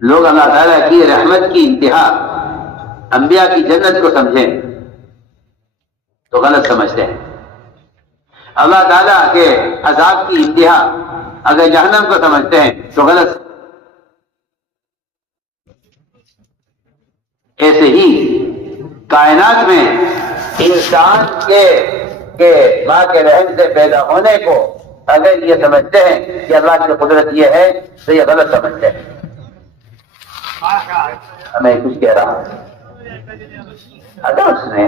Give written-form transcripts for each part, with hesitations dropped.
لوگ اللہ تعالیٰ کی رحمت کی انتہا انبیاء کی جنت کو سمجھیں تو غلط سمجھتے ہیں، اللہ تعالیٰ کے عذاب کی انتہا اگر جہنم کو سمجھتے ہیں تو غلط۔ ایسے ہی کائنات میں انسان کے ماں کے رحم سے پیدا ہونے کو اگر یہ سمجھتے ہیں کہ اللہ کی قدرت یہ ہے تو یہ غلط سمجھتے ہیں۔ میں کچھ کہہ رہا ہوں، اگر اس نے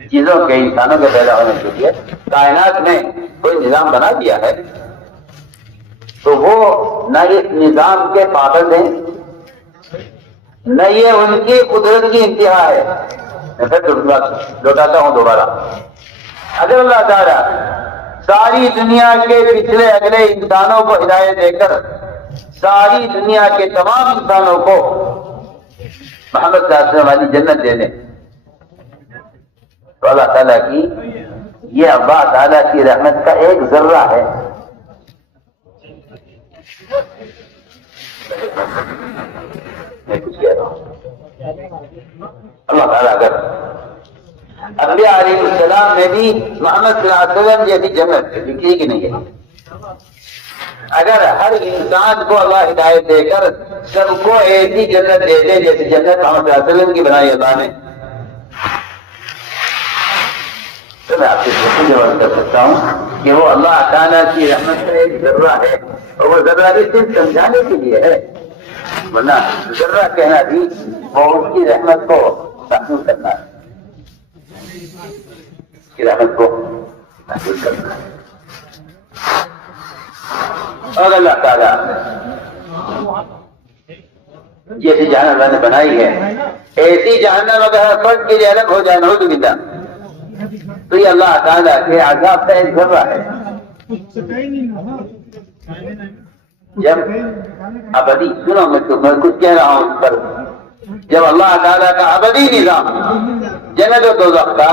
چیزوں کے انسانوں کے پیدا ہونے کے لیے کائنات میں کوئی نظام بنا دیا ہے تو وہ نہ اس نظام کے پابند ہیں نہ یہ ان کی قدرت کی انتہا ہے۔ میں پھر لوٹاتا ہوں دوبارہ، اگر اللہ تعالیٰ ساری دنیا کے پچھلے اگلے انسانوں کو ہدایت دے کر ساری دنیا کے تمام انسانوں کو محمد صلی اللہ علیہ وسلم والی جنت دے دیں تو اللہ تعالیٰ کی یہ اللہ تعالیٰ کی رحمت کا ایک ذرہ ہے۔ میں کچھ کہہ رہا ہوں، اللہ تعالیٰ اگر انبیاء علیہ السلام نے بھی محمد صلی اللہ علیہ وسلم جیسی جنت لکھی کہ نہیں ہے، اگر ہر انسان کو اللہ ہدایت دے کر سب کو ایسی جنت دے دے جیسی جنت محمد صلی اللہ علیہ وسلم کی بنائی اللہ نے، تو میں آپ سے جواب کر سکتا ہوں کہ وہ اللہ تعالیٰ کی رحمت کا ایک ذرہ ہے، اور وہ ذرہ بھی صرف سمجھانے کے لیے ہے، ورنہ ذرہ کہنا بھی وہ اس کی رحمت کو محسوس کرنا ہے، اس کی رحمت کو محسوس کرنا ہے۔ اور اللہ تعالیٰ جیسی جہنم اللہ نے بنائی ہے ایسی جہنم اگر ہر فرد کے لیے الگ ہو جائے نعوذ باللہ تو یہ اللہ تعالیٰ کے عذاب کا ایک ذرہ ہے۔ جب ابدی سنو میں کچھ کہہ رہا ہوں اس پر، جب اللہ تعالیٰ کا ابدی نظام جنت و دوزخ کا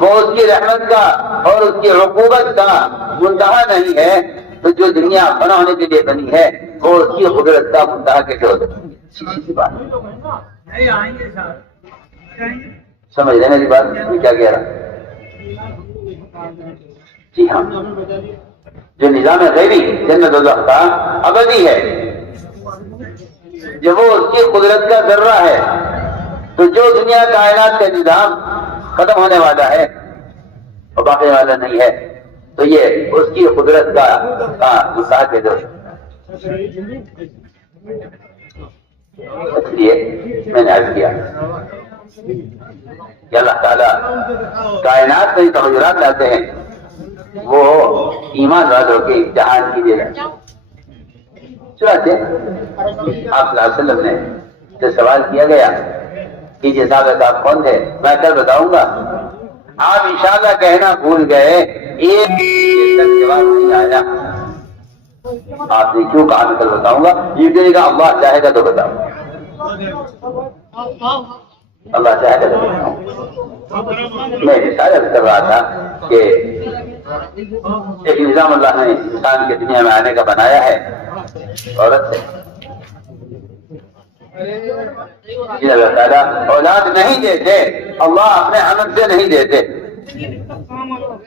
وہ اس کی رحمت کا اور اس کی عقوبت کا منتہا نہیں ہے تو جو دنیا بنا ہونے کے لیے بنی ہے وہ اس کی قدرت کا منتہا کیسے ہو سکتی ہے؟ سی بات سمجھ رہے میری بات میں کیا کہہ رہا؟ جی ہاں، جو نظام غیبی جنت و دوزخ کا ابدی ہے، جب وہ اس کی قدرت کا ذرہ ہے تو جو دنیا کائنات کا نظام ختم ہونے والا ہے اور باقی والا نہیں ہے تو یہ اس کی قدرت کا مساعد ہے۔ اس لیے میں نے عرض کیا کہ اللہ تعالیٰ کائنات میں تغیرات لاتے ہیں، وہ ایمان والوں کے امتحان کی لیے چنانچہ آپ صلی اللہ علیہ وسلم نے جو سوال کیا گیا کہ یہ صاحب آپ کون تھے، میں کل بتاؤں گا، آپ انشاءاللہ کہنا بھول گئے، ایک جواب نہیں آیا۔ آپ نے کیوں کہا میں کل بتاؤں گا؟ یہ کہنے کا اللہ چاہے گا تو بتاؤں گا، اللہ چاہے گا تو بتاؤں گا۔ میں اشارہ کر رہا تھا کہ ایک نظام اللہ نے انسان کے دنیا میں آنے کا بنایا ہے عورت سے، اللہ تعالیٰ اولاد نہیں دیتے، اللہ اپنے حمد سے نہیں دیتے،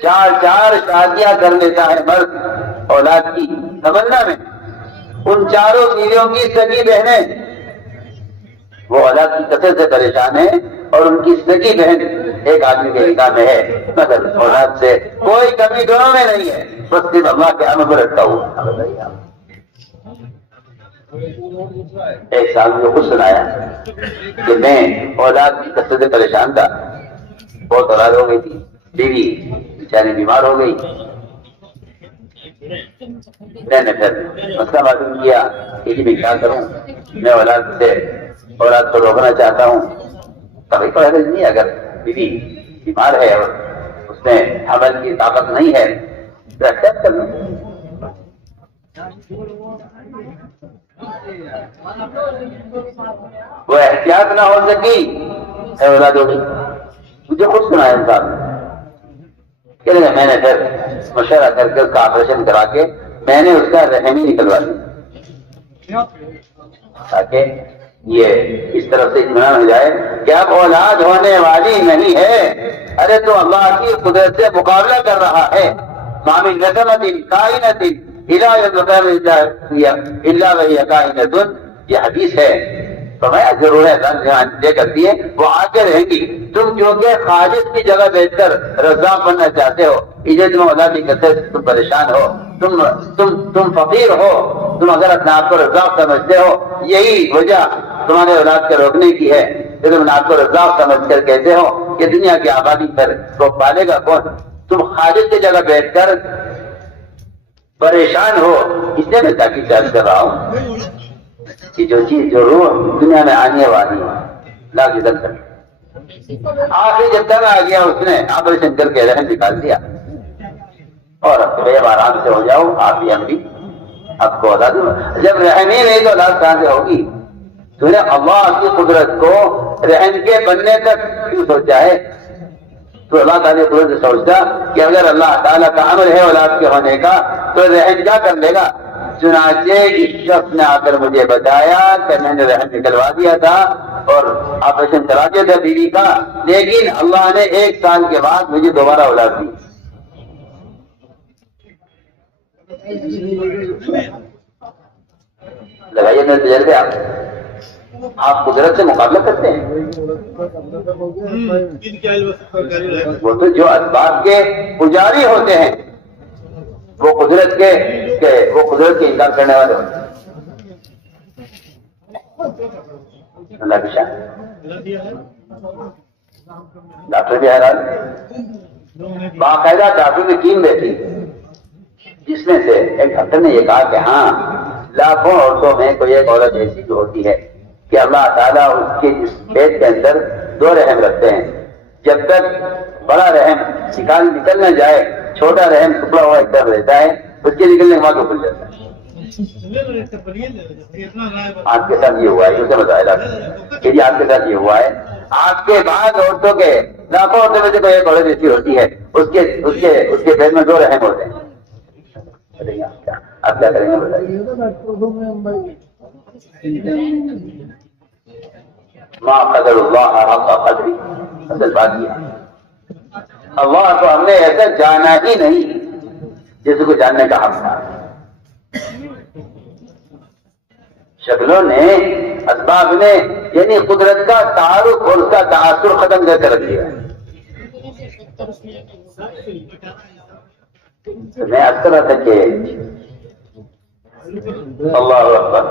چار شادیاں کر لیتا ہے مرد اولاد کی تمنا میں، ان چاروں بیویوں کی سگی بہنیں وہ اولاد کی کثرت سے پریشان ہیں اور ان کی سگی بہن ایک آدمی کے نکاح میں ہے، مگر اولاد سے کوئی کمی دونوں میں نہیں ہے، بس صرف اللہ کے امر پر رکھتا ہوا۔ ایک سال مجھے خود سنایا کہ میں اولاد کی کثرت سے پریشان تھا، بہت اولاد ہو گئی تھی، بیوی بیچاری بیمار ہو گئی، میں نے پھر مسئلہ معلوم کیا کہ میں کیا کروں، میں اولاد کو روکنا چاہتا ہوں، کبھی پرہیز نہیں، اگر بیوی بیمار ہے اور اس میں حمل کی طاقت نہیں ہے تو ایکسپٹ کر لوں۔ وہ احتیاط نہ ہو سکی اولاد ہو گئی، مجھے خود سنایا انسان کہ میں نے پھر مشورہ کر کے اس کا آپریشن کرا کے میں نے اس کا رحم ہی نکلوا دیا، تاکہ یہ اس طرف سے اطمینان ہو جائے کہ اب اولاد ہونے والی نہیں ہے. ارے تو اللہ کی قدرت سے مقابلہ کر رہا ہے. مامن نسمت کائنت الا وہی کائنت، یہ حدیث ہے. فرمایا ضرور ہے اللہ کرتی ہے، وہ آگے رہیں گی. تم کیونکہ خالق کی جگہ بیٹھ کر رزاق بننا چاہتے ہو، اجازت میں اولاد کی کثرت سے تم پریشان ہو، تم فقیر ہو، تم اگر اپنے آپ کو رزاق سمجھتے ہو، یہی وجہ تمہارے اولاد کے روکنے کی ہے. تم آپ کو رزاق سمجھ کر کہتے ہو کہ دنیا کی آبادی پر کو پالے گا کون؟ تم خالق کی جگہ بیٹھ کر پریشان ہو. اس لیے میں تاکہ چارج کر رہا ہوں کہ جو چیز جو روح دنیا میں آنے والی ہے لاکھ ادھر کر آخری جب تک آ گیا اس نے آپریشن کر کے رحم نکال دیا اور اب آرام سے ہو جاؤ. آپ بھی ہم بھی آپ کو اولاد جب رحم ہی نہیں تو اولاد کہاں سے ہوگی؟ تو نے اللہ کی قدرت کو رحم کے بننے تک کیوں سوچا ہے؟ تو اللہ تعالیٰ قدرت سے سوچتا کہ اگر اللہ تعالیٰ کا عمل ہے اولاد کے ہونے کا تو رحم کیا کر لے گا؟ چنانچہ اس شخص نے آ کر مجھے بتایا کہ میں نے رحم نکلوا دیا تھا اور آپریشن کرا دیا تھا بیوی کا، لیکن اللہ نے 1 سال کے بعد مجھے دوبارہ اولاد دی. لگائیے میرے تجربے آپ قدرت سے مقابلہ کرتے ہیں. وہ تو جو اسباب کے پجاری ہوتے ہیں وہ قدرت کے انکار کرنے والے ہوتے ہیں. اللہ کی شان. ڈاکٹر بھی حیران، باقاعدہ ڈاکٹر کی ٹیم بیٹھی جس میں سے ایک ڈاکٹر نے یہ کہا کہ ہاں لاکھوں عورتوں میں کوئی ایک عورت ایسی جو ہوتی ہے کہ اللہ تعالیٰ اس کے پیٹ کے اندر 2 رحم رکھتے ہیں. جب تک بڑا رحم نکل نہ جائے چھوٹا رحم ٹکڑا ہوا ایک طرف رہتا ہے، اس کے نکلنے کے بعد وہ کھل جاتا ہے. آپ کے ساتھ یہ ہوا ہے، اسے بتایا کہ جی آپ کے ساتھ یہ ہوا ہے. آپ کے بعد عورتوں کے لاکھوں عورتوں میں سے کوئی ایک عورت ایسی ہوتی ہے اس کے پیٹ میں 2 رحم ہوتے ہیں. آپ کیا کریں گے بتائیے؟ ما قدر اللہ حق قدری. اصل بات یہ اللہ کو ہم نے ایسا جانا ہی نہیں جیسے کو جاننے کا حق تھا. شکلوں نے اسباب نے یعنی قدرت کا تعارف اور اس کا تاثر ختم کر کے رکھ دیا. میں عرض کر رہا تھا کہ اللہ اکبر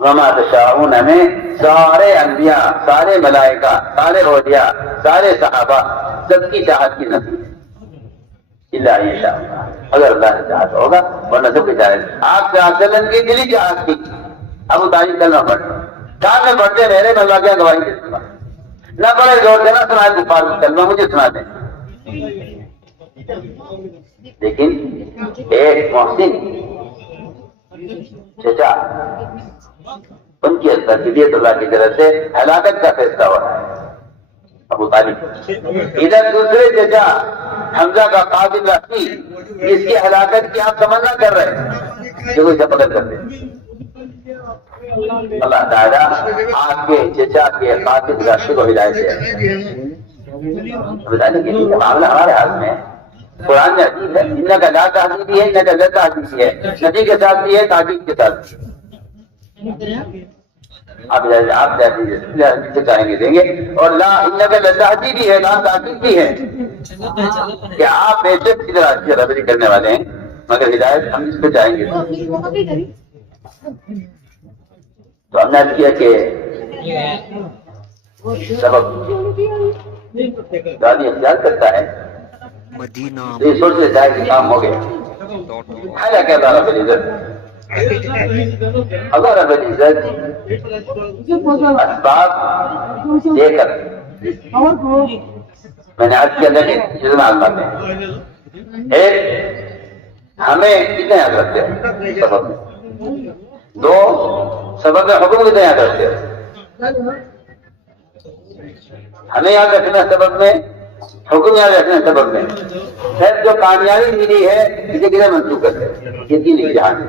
وما تشاءون میں سارے انبیاء، سارے ملائکہ، سارے اولیاء، سارے صحابہ سب کی چاہت کی نفی الا یشاء اللہ. اگر اللہ نے چاہت ہوگا ورنہ سب کی چاہت. آپ وسلم کی دلی چاہت کی. ابو طالب کلمہ پڑھتے کان میں پڑھتے میرے میں اللہ کیا گواہی دیتے نہ پڑھے زور سے نہ سنائے کفار کو کلمہ مجھے سنا دیں. لیکن ایک محسن چچا ان کی تربیت اللہ کی طرف سے ہلاکت کا فیصلہ ہو رہا ہے. ابو طالب ادھر دوسرے چچا حمزہ کا قابل رکھتی اس کی ہلاکت کی آپ تمنا کر رہے ہیں جو اسے پکڑ کرتے. اللہ تعالیٰ آپ کے چچا کے قابل رکھتی کو ہدایت دے. بتانے کے لیے معاملہ ہمارے ہاتھ میں قرآن میں عجیب ہے. ان کا لا تحقیق بھی ہے، ان کا غیر تحقیق بھی ہے، نبی کے ساتھ بھی ہے، تحقیق کے ساتھ بھی. آپ چاہیں گے دیں گے. اور لا ان کا لذاتی بھی ہے، لا تحقیق بھی ہے کہ آپ بے شک کی طرح ربری کرنے والے ہیں مگر ہدایت ہم اس پہ چاہیں گے. تو ہم نے عرض کیا کہ سبب دادی اختیار کرتا ہے یہ سوچ لیتا ہے کہ کام ہو گیا. حالانکہ اللہ رب العزت اگر رب العزت اسباب دے کر میں نے عرض کیا تھا کہ چیزیں آزماتے ہیں. ایک ہمیں کتنے یاد رکھتے ہیں سبب میں، 2 سبب میں حکم کتنے یاد رکھتے ہیں. ہمیں یاد رکھنا سبب میں، حکم یاد رکھنا سبب میں. پھر جو کامیابی ملی ہے اسے کتنے منسوخ کرتے ہیں یہ 3 امتحان ہے.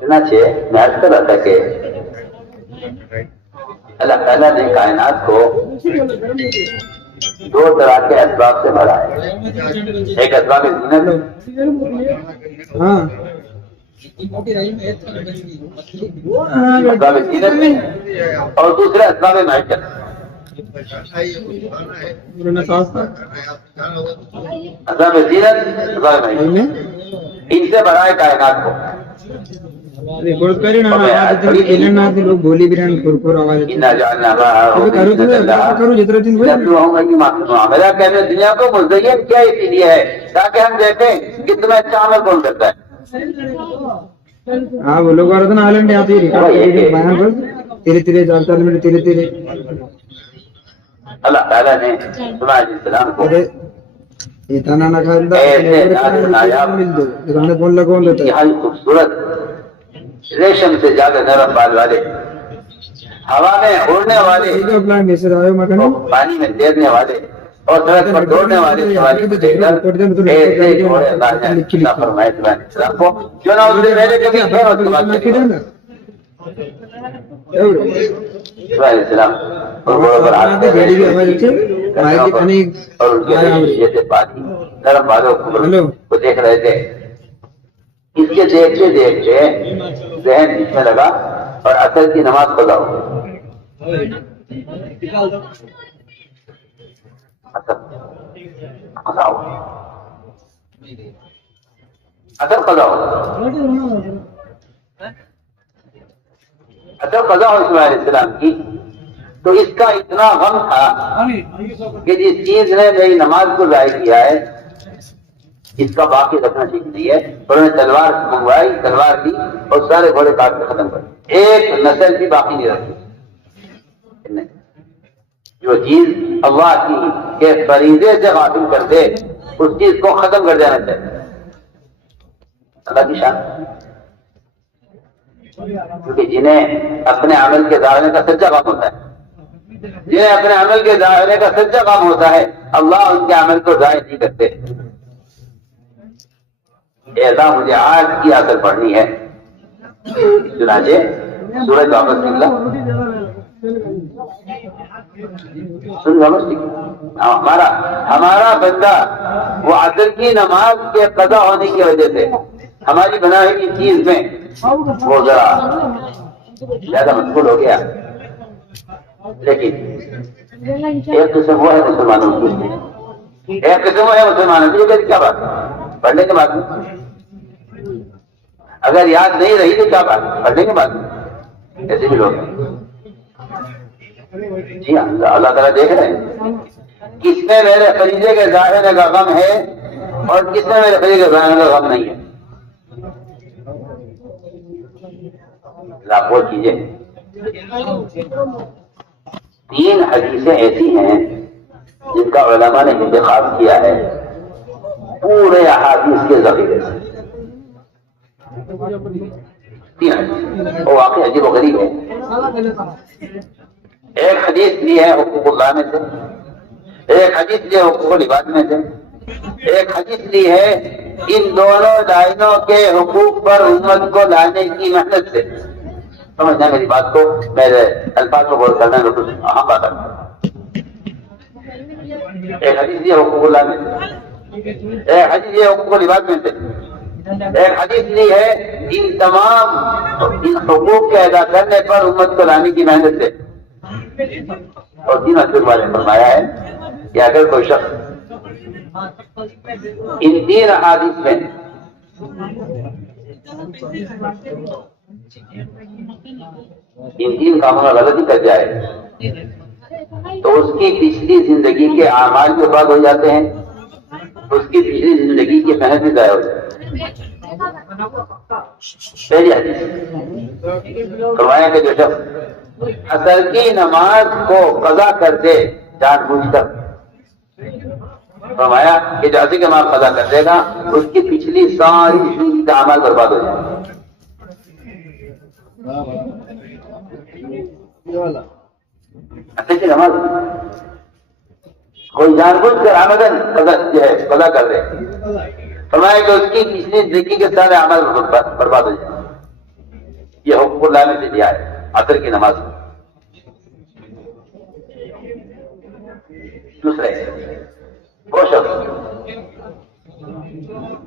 چنانچہ میں عرض کر رہا تھا کہ اللہ تعالیٰ نے کائنات کو دو طرح کے اسباب سے بھرا ہے. ایک اسباب زینت اور دوسرا اسباب معیشت. اسباب زینت اسباب معیشت ان سے بھرا ہے کائنات کو. دنیا کو مزین کیا اسی لیے ہے تاکہ ہم دیکھیں کہ تمہیں اچھا عمل کون کرتا ہے. ہاں وہ لوگ تیرے تیرے جانتا ہے تیرے تیرے اللہ تعالیٰ نے سلیمان علیہ السلام کو خوبصورت ریشم سے زیادہ نرم بال والے، ہوا میں اڑنے والے، پانی میں تیرنے والے اور سڑک پر دوڑنے والے فرمائے سلیمان السلام کو جو نہ اس سے پہلے کبھی السلام اور ان کے جیسے پانی نرم بالوں کو دیکھ رہے تھے. اس کے دیکھتے دیکھتے ذہن پیچھے لگا اور اثر کی نماز قضا ہو گئی. اثر قضا ہو سلیمان علیہ السلام کی. تو اس کا اتنا غم تھا کہ جس چیز نے میری نماز کو ضائع کیا ہے اس کا باقی رکھنا ٹھیک نہیں ہے. انہوں نے تلوار منگوائی، تلوار لی اور سارے گھوڑے کاٹ کے ختم کر دی. ایک نسل بھی باقی نہیں رکھی. جو چیز اللہ کی کے فریضے سے غافل کر دے اس چیز کو ختم کر دینا چاہیے. اللہ کی شان. کیونکہ جنہیں اپنے عمل کے داغنے کا سچا کام ہوتا ہے، جنہیں اپنے عمل کے داغنے کا سچا کام ہوتا ہے، اللہ ان کے عمل کو ضائع نہیں کرتے. اے اللہ مجھے آج کی اصل پڑھنی ہے. چنانچہ سورج واپس نکلا، سورج واپس نکلا. ہمارا بندہ وہ عصر کی نماز کے قضا ہونے کی وجہ سے ہماری بنائی کی چیز میں وہ ذرا زیادہ مشغول ہو گیا. لیکن ایک قسم وہ ہے مسلمانوں کی، ایک قسم وہ ہے مسلمانوں کی. کیا بات پڑھنے کے بعد اگر یاد نہیں رہی تو کیا بات پڑھنے کے بعد ایسے بھی لوگ. جی ہاں اللہ تعالیٰ دیکھ رہے ہیں کس میں میرے فریضے کے ظاہرنے کا غم ہے اور کس میں میرے فریضے کے ظاہرنے کا غم نہیں ہے. لاکھوں چیزیں. 3 حدیثیں ایسی ہیں جن کا علماء نے انتخاب کیا ہے پورے احادیث کے ذخیرے سے. 3 حدیث وہ واقعی عجیب و غریب ہے. ایک حدیث لی ہے حقوق اللہ میں سے، ایک حدیث لی ہے حقوق العباد میں سے، ایک حدیث لی ہے ان دونوں لائنوں کے حقوق پر امت کو لانے کی محنت سے. سمجھنا میری بات کو، میرے الفاظ کو غور کرنا ہے کچھ اہم بات ہے. ایک حدیث لی ہے حقوق اللہ میں سے، ایک حدیث لی ہے حقوق العباد میں سے، ایک حدیث لی ہے ان تمام ان حقوق کے ادا کرنے پر امت کو لانے کی محنت سے. اور 3 حدیث والے فرمایا ہے کہ اگر کوئی شخص ان 3 احادیث میں ان 3 کاموں میں غلطی کر جائے تو اس کی پچھلی زندگی کے اعمال بھی برباد ہو جاتے ہیں، اس کی پچھلی زندگی کی محنت بھی ضائع ہو جاتی ہے. پہلی حدیث فرمایا کہ جو شخص عصر کی نماز کو قضا کر دے جان بوجھ کر، فرمایا کہ جو عصر کی نماز قضا کر دے گا اس کی پچھلی ساری زندگی کا اعمال برباد ہو جائے گا. عصر کی نماز کوئی جان بوجھ کر آمدن قضا کر دے، فرمایا کہ اس کی پچھلی زندگی کے سارے اعمال برباد ہو جائے. یہ حکم اللہ میں سے دیا ہے عصر کی نماز. دوسرے وہ شخص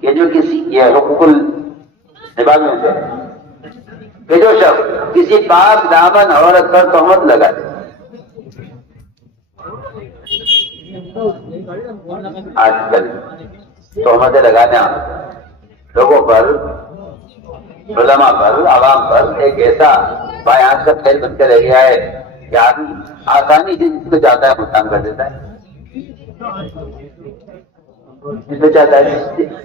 کہ جو کسی یہ حقوق العباد میں سے کہ جو شخص کسی پاک دامن عورت پر تہمت لگائے. آج کل تہمتیں لگانا لوگوں پر، علماء پر، عوام پر ایک ایسا بایان کا کھیل بن کے رہ گیا ہے کہ آدمی آسانی سے جس کو چاہتا ہے نقصان کر دیتا ہے. جس کو چاہتا ہے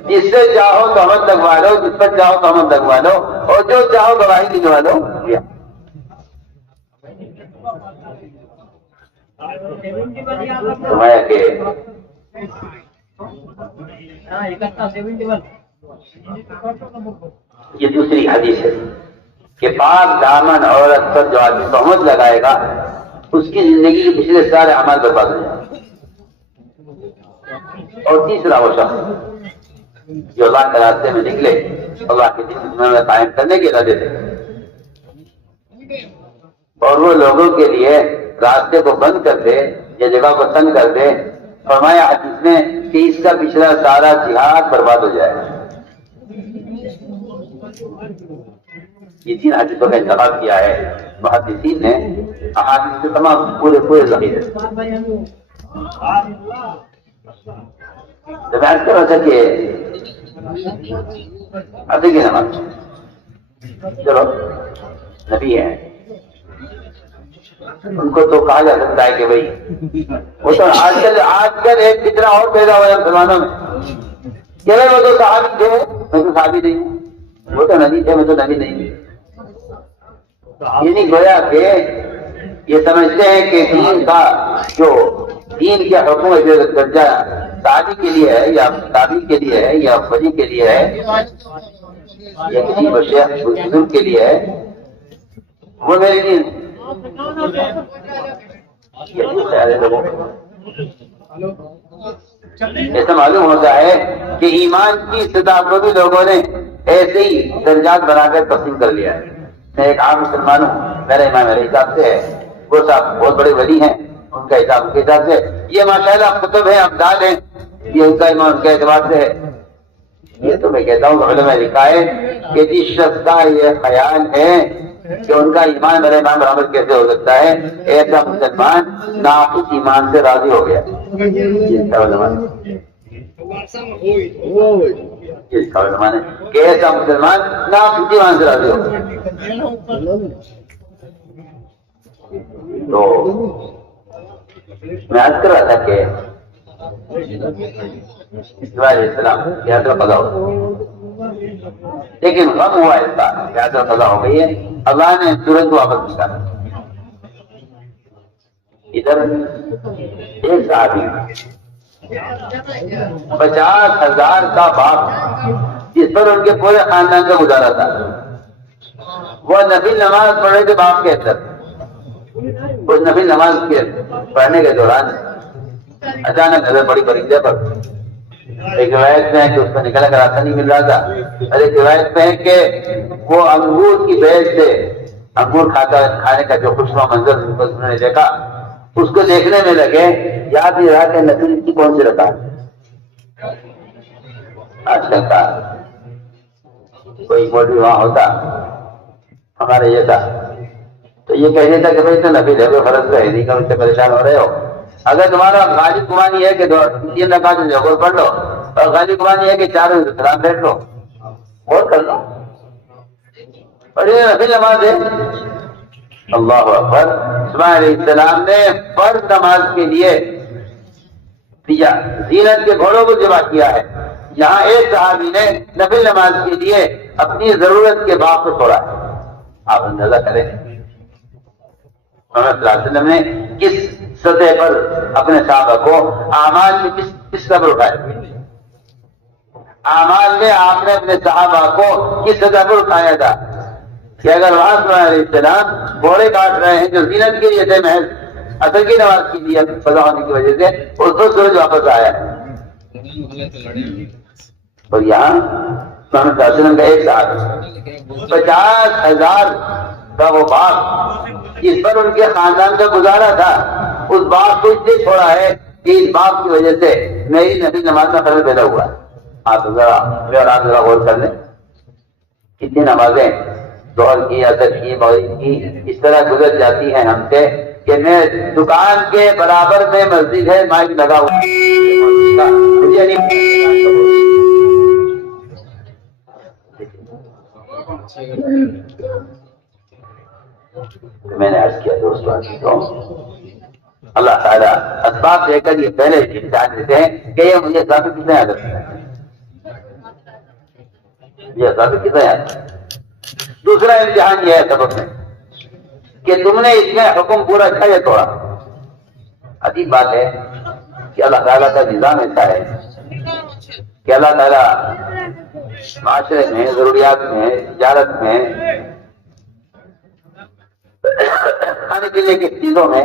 جس سے چاہو تہمت لگوا لو، جس پر چاہو تہمت لگوا لو، اور جو چاہو گواہی دلوا لو. فرمایا کہ یہ دوسری حدیث ہے کہ پاک دامن عورت پر جو آدمی تہمت لگائے گا اس کی زندگی کے پچھلے سارے اعمال برباد ہو جائیں گے. اور تیسرا وہ شخص جو اللہ کے راستے میں نکلے، اللہ کے دین کی دنیا میں قائم کرنے کے ارادے سے، اور وہ لوگوں کے لیے راستے کو بند کر دے یا جگہ کو تنگ کر دے. فرمایا حدیث میں کہ اس کا پچھلا سارا جہاد برباد ہو جائے. یہ تین حدیثوں کا انتخاب کیا ہے محدثین نے احادیث کے تمام پورے ذخیرے. تو میں کر رہا تھا کہ عصر کی نماز چلو نبی ہے، ان کو تو کہا جا سکتا ہے کہ بھائی وہ تو آج کل ایک کتنا اور پیدا ہوا ہے مسلمانوں میں کہ وہ تو صحابی تھے میں تو صحابی نہیں ہوں، وہ تو نبی تھے میں تو نبی نہیں ہوں. یہ نہیں گویا کہ یہ سمجھتے ہیں کہ دین کا جو دین کے حکم جو درجہ صحابی کے لیے ہے یا تابعی کے لیے ہے یا ولی کے لیے ہے یا کسی بزرگ کے لیے ہے، وہ میرے لیے ایسا معلوم ہوتا ہے کہ ایمان کی سطح کو بھی لوگوں نے ایسے ہی درجات بنا کر تقسیم کر لیا ہے. میں ایک عام مسلمان ہوں، میرا ایمان میرے حساب سے ہے، وہ صاحب بہت بڑے ولی ہیں ان کا حساب کے حساب سے، یہ ماشاءاللہ کتب ہیں، ابدال ہیں، یہ ان کا ایمان ان کے اعتبار سے ہے. یہ تو میں کہتا ہوں علماء نے لکھا ہے کہ جس شخص کا یہ خیال ہے کہ ان کا ایمان میرا ایمان برابر کیسے ہو سکتا ہے، ایسا مسلمان ناقص ایمان سے راضی ہو گیا. کہ ایسا مسلمان ناقص ایمان سے راضی ہو گیا. تو میں عرض کر رہا تھا کہ اسماعیل علیہ السلام کی یاترا قضا ہو، لیکن غم ہوا اس کا یاترا قضا ہو گئی ہے. اللہ نے ترنت واپس نکالا. ادھر ایک صحابی 50,000 کا باپ جس پر ان کے پورے خاندان کا گزارا تھا، وہ نفل نماز پڑھ رہے تھے باپ کے اندر. اس نفل نماز کے پڑھنے کے دوران اچانک نظر پڑی پرندے پر. ایک روایت میں ہے کہ اس کو نکلنے کا راستہ نہیں مل رہا تھا، اور ایک روایت میں ہے کہ وہ انگور کی بیل سے انگور کھانے کا جو خوشنما منظر انہوں نے دیکھا، اس کو دیکھنے میں لگے. یاد نہیں رہا کہ نفل کی کون سی رکعت. آج کل کا کوئی مولوی وہاں ہوتا ہمارے جیسا تو یہ کہہ دیتا کہ بھائی تو نفل ہے، کوئی فرض تو ہے نہیں، کہ اس سے پریشان ہو رہے ہو. اگر تمہارا غالب گمانی ہے کہ 3 رکعت ظہر پڑھ لو، اور غالب گمانی ہے کہ 4 سلام پھیر لو، اور کر لو، اور یہ نفل نماز ہے. اللہ اکبر. اسماعیل علیہ السلام نے فرض نماز کے لیے دیا، زینت کے گھوڑوں کو ذبح کیا ہے. یہاں ایک صحابی نے نفل نماز کے لیے اپنی ضرورت کے باپ کو چھوڑا ہے. آپ اندازہ کریں محمد صلی اللہ علیہ وسلم نے کس سطح پر اپنے صحابہ کو اعمال میں کس سطح اٹھایا. اعمال میں آپ نے اپنے صحابہ کو کس سطح پر اٹھایا تھا کہ اگر وہاں صلی اللہ علیہ السلام گھوڑے کاٹ رہے ہیں جو زینت کے لیے تھے، محض اثر کی نماز کے لیے فضا ہونے کی وجہ سے، اور 2 سورج واپس آیا ہے. اور یہاں محمد صلی اللہ علیہ وسلم کا ایک ساتھ 50,000 کا وہ باغ جس پر ان کے خاندان کا گزارا تھا، اس باغ کو اس لیے چھوڑا ہے کہ اس باغ کی وجہ سے نئی نبی نماز میں خلل پیدا ہوا ہے۔ آپ ذرا غور کر لیں، کتنی نمازیں ظہر کی، عصر کی، مغرب کی اس طرح گزر جاتی ہیں ہم سے کہ میں دکان کے برابر میں مسجد ہے، مائک لگا ہوا مجھے نہیں۔ میں نے عرض کیا دوستوں، اللہ تعالیٰ اسباب دے کر یہ پہلے امتحان دیتے ہیں کہ یہ مجھے ثابت کتنا یاد رکھتا ہے، یہ ثابت کتنا یاد ہے۔ دوسرا امتحان یہ ہے سبب میں کہ تم نے اس میں حکم پورا کیا یا توڑا۔ عجیب بات ہے کہ اللہ تعالیٰ کا نظام ایسا ہے کہ اللہ تعالیٰ معاشرے میں، ضروریات میں، تجارت میں، کھانے پینے کی چیزوں میں،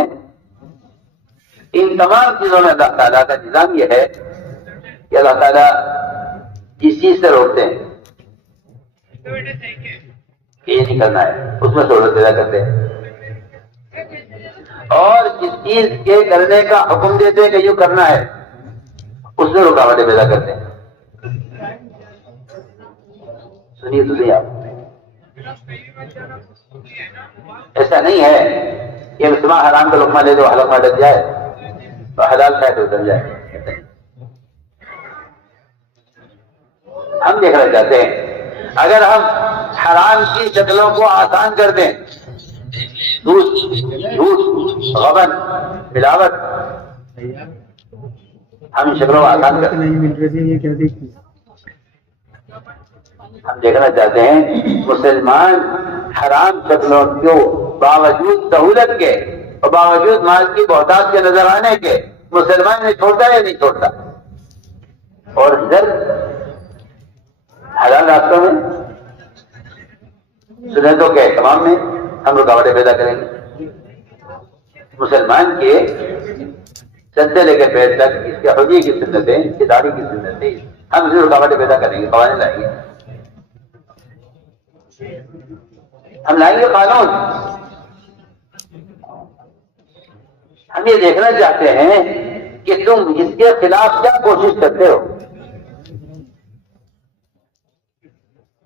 ان تمام چیزوں میں اللہ تعالیٰ کا نظام یہ ہے کہ اللہ تعالیٰ جس چیز سے روکتے ہیں کہ یہ نہیں کرنا ہے، اس میں سہولت پیدا کرتے ہیں، اور جس چیز کے کرنے کا حکم دیتے ہیں کہ یوں کرنا ہے، اس میں رکاوٹیں پیدا کرتے ہیں۔ سنیے تو صحیح، آپ ایسا نہیں ہے کہ مسلمان حرام کا لقمہ لے دو حلق میں ڈل جائے تو حلال کھائے تو ڈل جائے۔ ہم دیکھنا چاہتے ہیں اگر ہم حرام کی شکلوں کو آسان کر دیں، جھوٹ، غبن، ملاوٹ، ہم ان شکلوں کو آسان کر دیں۔ ہم دیکھنا چاہتے ہیں مسلمان حرام شکلوں کو باوجود سہولت کے اور باوجود مال کی بہتات کے نظر آنے کے مسلمان نے چھوڑتا یا نہیں چھوڑتا، اور ادھر حلال راستوں میں، سنتوں کے اہتمام میں ہم رکاوٹیں پیدا کریں گے۔ مسلمان کے سر سے لے کے پیر تک اس کے حجی کی سنتیں، اس کی داڑھی کی سنتیں، ہم اسے رکاوٹیں پیدا کریں گے، قوانین لائیں گے، ہم لائیں گے قانون۔ ہم یہ دیکھنا چاہتے ہیں کہ تم اس کے خلاف کیا کوشش کرتے ہو۔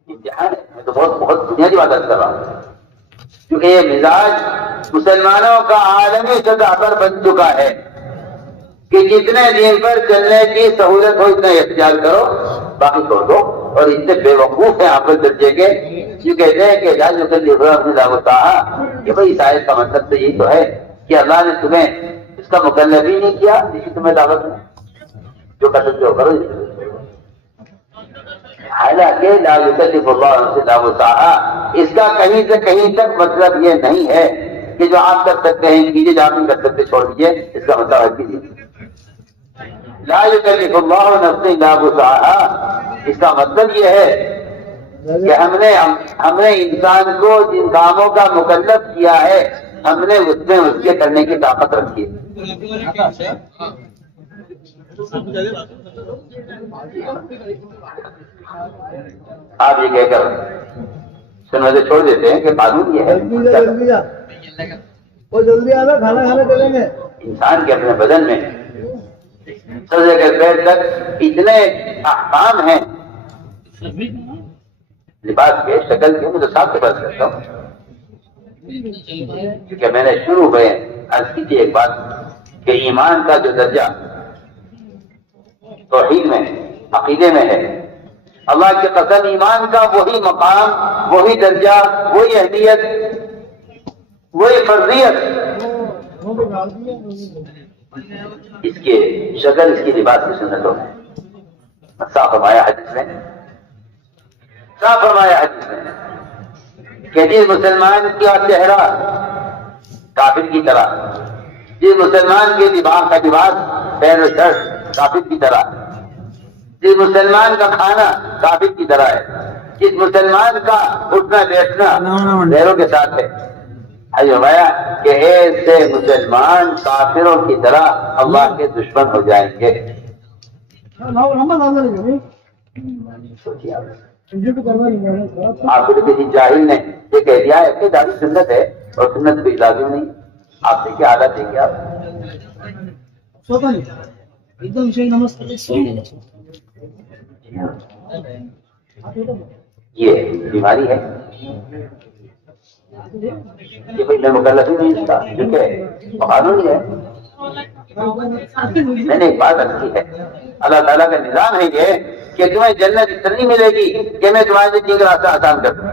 امتحان ہے، میں تو بہت بنیادی بات کر رہا ہوں، کیونکہ یہ مزاج مسلمانوں کا عالمی سطح پر بن چکا ہے کہ جتنے دین پر چلنے کی سہولت ہو اتنا اختیار کرو، باقی چھوڑ دو۔ اور اتنے بے وقوف ہیں آپ درجے کے جو کہتے ہیں کہ جاج اپنی دعوت کہ بھائی اس آیت کا مطلب تو یہی تو ہے کہ اللہ نے تمہیں اس کا مکلف ہی نہیں کیا جس کی تمہیں دعوت میں، جو کر سکتے ہو کرو۔ حالانکہ لا یکلف اللہ نفسا الا وسعہا، اس کا کہیں سے کہیں تک مطلب یہ نہیں ہے کہ جو آپ کر سکتے ہیں کیجیے، جو آپ نہیں کر سکتے چھوڑ دیجیے، اس کا مطلب ہے کیجیے۔ لا یکلف اللہ نفسا الا وسعہا، اس کا مطلب یہ ہے کہ ہم نے انسان کو جن کاموں کا مکلف کیا ہے ہم نے اس میں اس کے کرنے کی طاقت رکھی ہے۔ آپ یہ کہہ کر سنوتے چھوڑ دیتے ہیں کہ قانون یہ ہے جلدی آنا، کھانا کھانا چلیں گے۔ انسان کے اپنے بدن میں سر سے لے کر پیر تک اتنے احکام ہیں، لباس کے، شکل کے، میں تو صاف سے بات کرتا ہوں کیونکہ میں نے شروع میں عرض کی تھی ایک بات کہ ایمان کا جو درجہ توحید میں، عقیدے میں ہے، اللہ کی قسم ایمان کا وہی مقام، وہی درجہ، وہی اہمیت، وہی فرضیت اس کے شکل، اس کی لباس کی سنتوں میں صاف فرمایا حدیث میں، صاف فرمایا حدیث میں کہ جس مسلمان کا چہرہ کافر کی طرح، جس مسلمان کے دماغ کا لباس پیر شرٹ کافر کی طرح، جس مسلمان کا کھانا کافر کی طرح ہے، جس مسلمان کا اٹھنا بیٹھنا غیروں کے ساتھ ہے، فرمایا کہ ایسے مسلمان کافروں کی طرح اللہ کے دشمن ہو جائیں گے۔ سوچیے آپ آپ کو کسی جاہل نے یہ کہہ دیا ہے کہ داڑھی سنت ہے اور سنت کوئی لازم نہیں. آپ دیکھیے حالت دیکھیے آپ. یہ بیماری ہے. یہ کوئی میں مکلف ہی نہیں اس کا کیونکہ قانونی ہے. میں نے ایک بات رکھی ہے, اللہ تعالیٰ کا نظام ہے یہ کہ تمہیں جنت اتنی ملے گی کہ میں تمہارے لیے تین راستہ آسان کر دوں.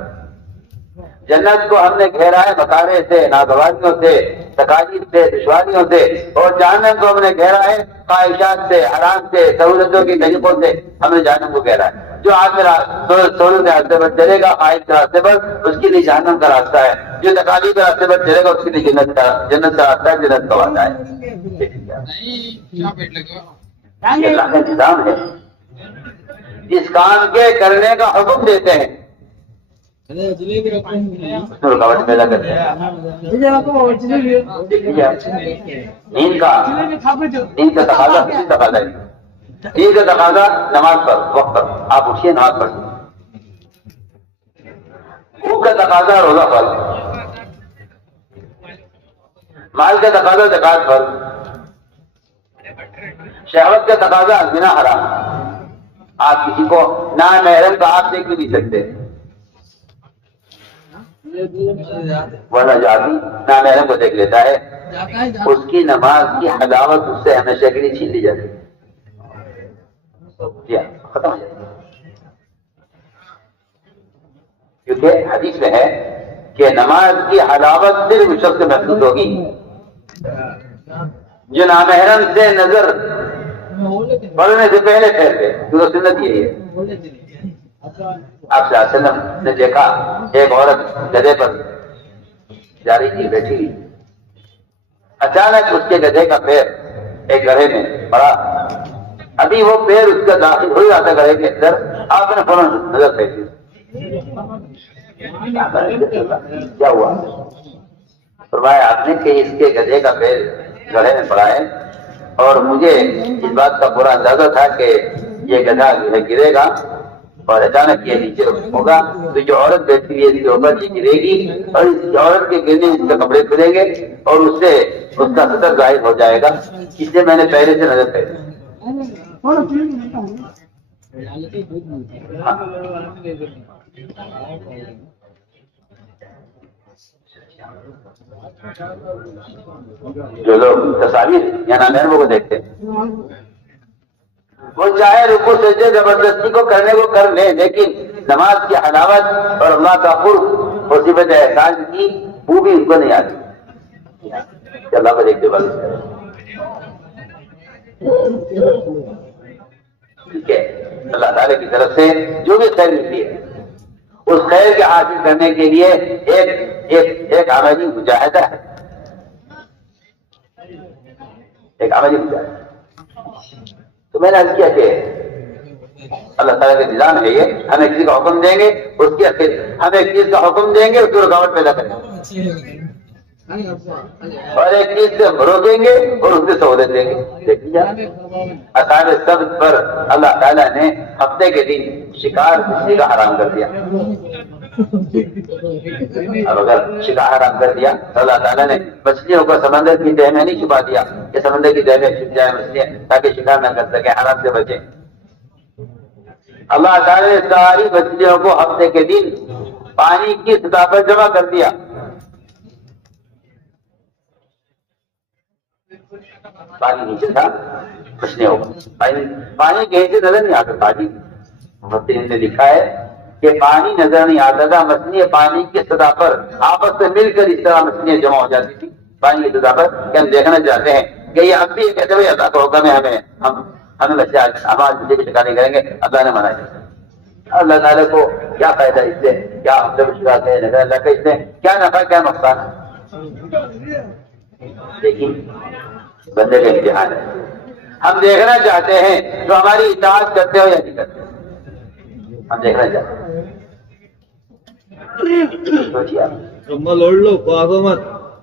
جنت کو ہم نے گھیرا ہے مکارے سے, ناگواریوں سے, تکالیف سے, دشواریوں سے, اور جہنم کو ہم نے گھیرا ہے خواہشات سے, حرام سے, سہولتوں کے طریقوں سے. ہم نے جہنم کو گھیرا ہے. جو آدمی سہولت کے راستے پر چلے گا, خواہش کے راستے پر, اس کے لیے جہنم کا راستہ ہے. جو تکالیف کے راستے پر چلے گا اس کے لیے جنت کا راستہ ہے, جنت کا وعدہ ہے. یہ اللہ کا نظام ہے. جس کام کے کرنے کا حکم دیتے ہیں رکاوٹ پیدا کرتے ہیں. نیند کا تقاضا کسی تقاضا ہے. نیند کا تقاضا نماز پر وقت پر آپ اٹھیے نماز پڑھیے. بھوک کا تقاضا روزہ پر. مال کا تقاضا زکات پر. شہوت کا تقاضا زنا حرام. آپ کسی کو نامحرم کا آپ دیکھ بھی نہیں سکتے, ورنہ جو آدمی نامحرم کو دیکھ لیتا ہے اس کی نماز کی حلاوت اس سے ہمیشہ کے لیے چھین لی جاتی ہے, ختم ہو جاتی ہے. کیونکہ حدیث میں ہے کہ نماز کی حلاوت صرف اس شخص سے محسوس ہوگی جو نامحرم سے نظر پڑھنے سے پہلے پھیرتے. کیونکہ سنت یہی ہے. آپ صلی اللہ علیہ وسلم نے دیکھا ایک عورت گدھے پر جا رہی تھی, بیٹھی ہوئی. اچانک اس کے گدھے کا پیر ایک گڑھے میں پڑا. ابھی وہ پیر اس کا داخل ہو جاتا ہے گڑھے کے اندر, آپ نے فوراً نظر پھینکی. کیا ہوا؟ فرمایا آپ نے کہ اس کے گدھے کا پیر گڑھے میں پڑا ہے اور مجھے اس بات کا پورا اندازہ تھا کہ یہ گدھا جو ہے گرے گا اور اچانک یہ نیچے ہوگا, تو جو عورت بیٹھی ہوئی ہے اس کے اوپر یہ گرے گی اور اس عورت کے گرنے اس کے کپڑے کھلیں گے اور اس سے اس کا سطر ظاہر ہو جائے گا. اس سے میں نے پہلے سے نظر پھیری. جو لوگ تصاویر یا نامحرموں کو دیکھتے ہیں وہ چاہے رکوع سجدے زبردستی کو کرنے کو کر لیں, لیکن نماز کی حلاوت اور اللہ کا قرب اور صفت احسان کی وہ بھی ان کو نہیں آتی کہ اللہ کو دیکھتے بس. ٹھیک ہے, اللہ تعالیٰ کی طرف سے جو بھی خیر ملتی ہے اس خیر کے حاصل کرنے کے لیے ایک عملی مجاہدہ ہے. ایک عملی مجاہدہ. تو میں نے عرض کیا کہ اللہ تعالیٰ کا نظام ہے یہ, ہمیں کسی کا حکم دیں گے اس کی ہم ایک چیز کا حکم دیں گے اس کو رکاوٹ پیدا کریں گے, اور ایک چیز سے روکیں گے اور اس سے سہولت دیں گے. دیکھیے اصحاب السبت پر اللہ تعالیٰ نے ہفتے کے دن شکار کسی کا حرام کر دیا. اب اگر شکار حرام کر دیا تو اللہ تعالیٰ نے مچھلیوں کو سمندر کی تہ میں نہیں چھپا دیا کہ سمندر کی تہ میں چھپ جائے مچھلیاں تاکہ شکار نہ کر سکے, حرام سے بچے. اللہ تعالیٰ نے ساری مچھلیوں کو ہفتے کے دن پانی کی سطح پر جمع کر دیا. پانی نیچے تھا, مچھلیوں کو پانی کہیں سے نظر نہیں آتا. پانی مفسرین نے لکھا ہے کہ پانی نظر نہیں آتا تھا, مچھلیاں پانی کی سطح پر آپس میں مل کر اس طرح مچھلیاں جمع ہو جاتی تھی پانی کی سطح پر کہ ہم دیکھنا چاہتے ہیں کہ یہ اب بھی کہتے ہوئے اللہ کا حکم ہے, ہمیں بچے ہمارے بچے کی شکار نہیں کریں گے, اللہ نے منع کیا. اللہ تعالیٰ کو کیا فائدہ اس سے, کیا ہم سے مشکلات ہے نظر اللہ کا اس سے کیا نفع کیا نقصان ہے. لیکن بندے کا امتحان ہے, ہم دیکھنا چاہتے ہیں تو ہماری اطاعت کرتے ہو یا نہیں کرتے. ہم دیکھنا چاہتے ہیں.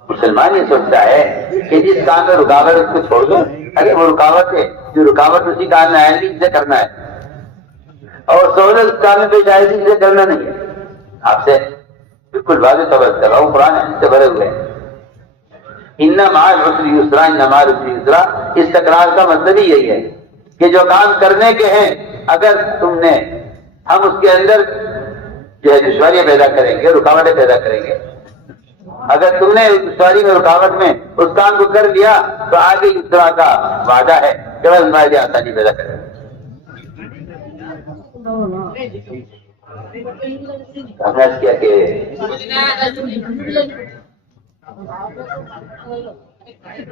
مسلمان یہ سوچتا ہے کہ جس کام میں رکاوٹ اس کو چھوڑ دو, اگر وہ رکاوٹ ہے جو رکاوٹ اسی کام میں آئے گی اسے کرنا ہے. اور سہولت کام پیش آئے سے کرنا نہیں ہے. آپ سے بالکل واضح طور پر کر رہا ہوں، قرآن سے بھرے ہوئے ہیں. ان مع العسر یسرا، ان مع العسر یسرا. اس تکرار کا مطلب ہی یہی ہے کہ جو کام کرنے کے ہیں اگر تم نے، ہم اس کے اندر جو ہے دشواریاں پیدا کریں گے، رکاوٹیں پیدا کریں گے. اگر تم نے اس دشواری میں، رکاوٹ میں اس کام کو کر لیا تو آگے اس طرح کا وعدہ ہے کہ وہ ہمارے لیے آسانی پیدا کرے گا. کیا کہ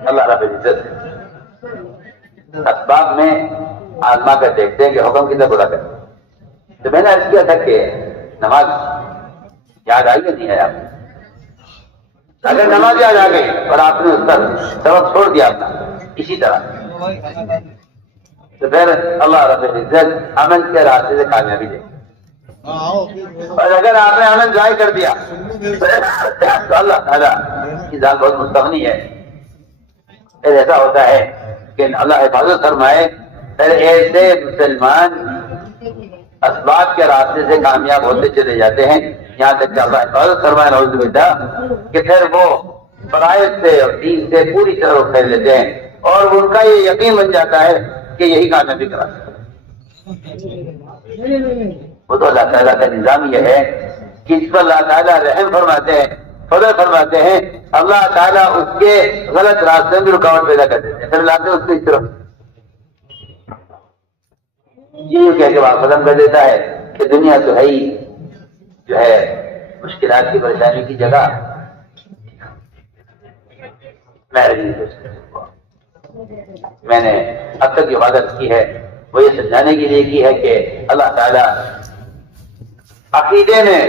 اللہ رب العزت اسباب میں آزما کر دیکھتے ہیں کہ حکم کتنا پورا کریں. تو میں نے عرض کیا تھا کہ نماز یاد آئی یا نہیں ہے؟ آپ اگر نماز یاد آ گئی اور آپ نے اس پر سبق چھوڑ دیا اپنا اسی طرح، تو پھر اللہ رب العزت عمل کے راستے سے کامیابی دے. اور اگر آپ نے عمل ضائع کر دیا تو اللہ تعالیٰ کی ذات بہت مستغنی ہے. پھر ایسا ہوتا ہے کہ اللہ حفاظت فرمائے، پھر ایسے مسلمان اسباب کے راستے سے کامیاب ہوتے چلے جاتے ہیں یہاں تک کہ اللہ حفاظت فرمائے نعوذ باللہ کہ پھر وہ فرائض سے اور دین سے پوری طرح پھیل لیتے ہیں اور ان کا یہ یقین بن جاتا ہے کہ یہی کامیابی کرا سکتا ہے. وہ تو اللہ تعالیٰ کا نظام یہ ہے کہ اس پر اللہ تعالیٰ رحم فرماتے ہیں، فضل فرماتے ہیں. اللہ تعالیٰ اس کے غلط راستے میں رکاوٹ پیدا کر دیتے ہیں، پھر لاتے اس کو اس طرف یہ کہہ کے بات ختم کر دیتا ہے کہ دنیا تو ہے ہی جو ہے مشکلات کی پریشانی کی جگہ. میں نے اب تک جو عبادت کی ہے وہ یہ سمجھانے کے لیے کی ہے کہ اللہ تعالیٰ عقیدے میں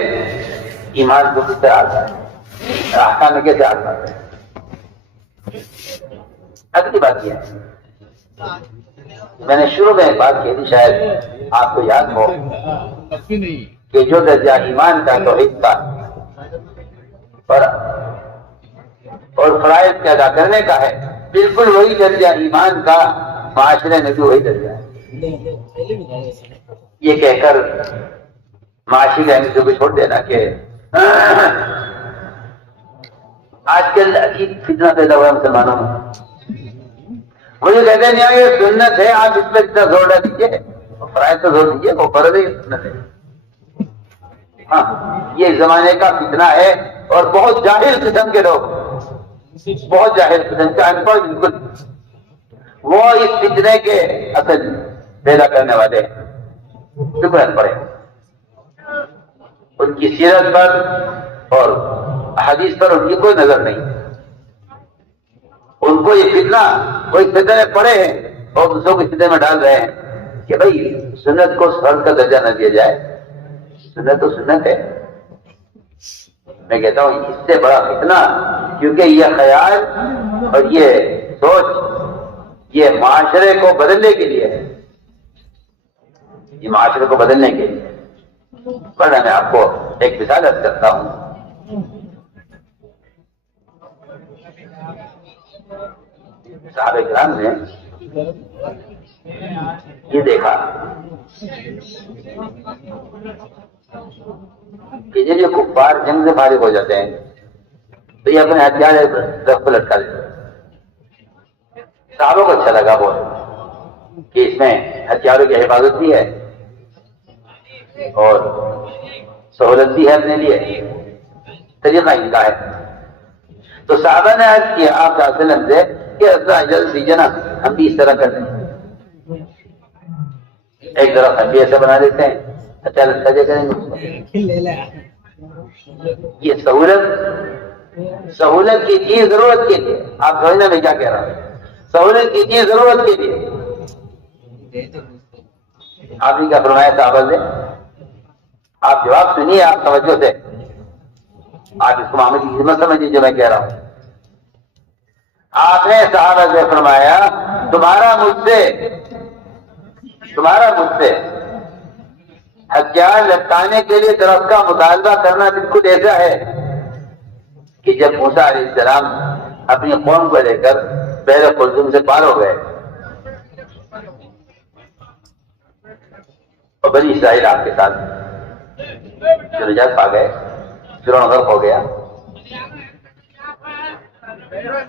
ایمان کو کس طرح آتا ہے، احکام میں کیسے آتا ہے. اگلی بات یہ ہے، میں نے شروع میں بات کی تھی، شاید آپ کو یاد ہو کہ جو درجہ ایمان کا توحید کا اور فرائض کے ادا کرنے کا ہے، بالکل وہی درجہ ایمان کا معاشرے میں بھی وہی درجہ ہے. یہ کہہ کر معاشی رہنے کو چھوڑ دینا کہ آج کل عجیب فتنہ پیدا ہوا ہے مسلمانوں میں. وہ جو کہتے ہیں نہیں یہ سنت ہے، آپ اس پر اتنا زور نہ دیجیے، فرائض پر زور دیجیے، وہ فرض ہے، یہ سنت ہے. ہاں یہ زمانے کا فتنہ ہے اور بہت جاہل قسم کے لوگ، بہت جاہل قسم کے ان پڑھ بالکل، وہ اس فتنے کے اصل پیدا کرنے والے ہیں. بالکل ان پڑھے، ان کی سیرت پر اور حدیث پر ان کی کوئی نظر نہیں. ان کو یہ فتنہ، وہ اس فتنے میں پڑے ہیں اور دوسروں کو اس فتنے میں ڈال رہے ہیں کہ بھائی سنت کو فرض کا درجہ نہ دیا جائے. سنت تو سنت ہے. میں کہتا ہوں اس سے بڑا فتنہ، کیونکہ یہ خیال اور یہ سوچ یہ معاشرے کو بدلنے کے لیے ہے، یہ معاشرے کو بدلنے کے لیے. پر میں آپ کو ایک مثال عرض کرتا ہوں. صحابہ کرام نے یہ دیکھا کہ جب یہ کفار جنگ سے فارغ ہو جاتے ہیں تو یہ اپنے ہتھیار درخت کو لٹکا دیتے ہیں. صحابہ کو اچھا لگا وہ کہ اس میں ہتھیاروں کی حفاظت بھی ہے اور سہولت بھی ہے اپنے لیے، طریقہ ان کا ہے. تو صحابہ نے عرض کیا آپ صلی اللہ علیہ وسلم سے کہ اجازت دیجیے نا، ہم بھی اس طرح کر دیں، ایک طرف ہم بھی ایسا بنا دیتے ہیں، اچھا لگتا ہے کریں گے. یہ سہولت کی چیز ضرورت کے لیے، آپ سمجھنا میں کیا کہہ رہا ہوں، سہولت کی چیز ضرورت کے لیے. آپ نے کیا فرمایا صحابہ سے؟ آپ جواب سنیے، آپ توجہ سے، آپ اس کو معاملے کی خدمت سمجھیے جو میں کہہ رہا ہوں. آپ نے صحابہ سے فرمایا تمہارا مجھ سے ہتھیار لٹکانے کے لیے درخت کا مطالبہ کرنا بالکل ایسا ہے کہ جب موسیٰ علیہ السلام اپنی قوم کو لے کر بحر قلزم سے پار ہو گئے اور بنی اسرائیل آپ کے ساتھ جو نجات پا گئے، فرعون غرق ہو گیا،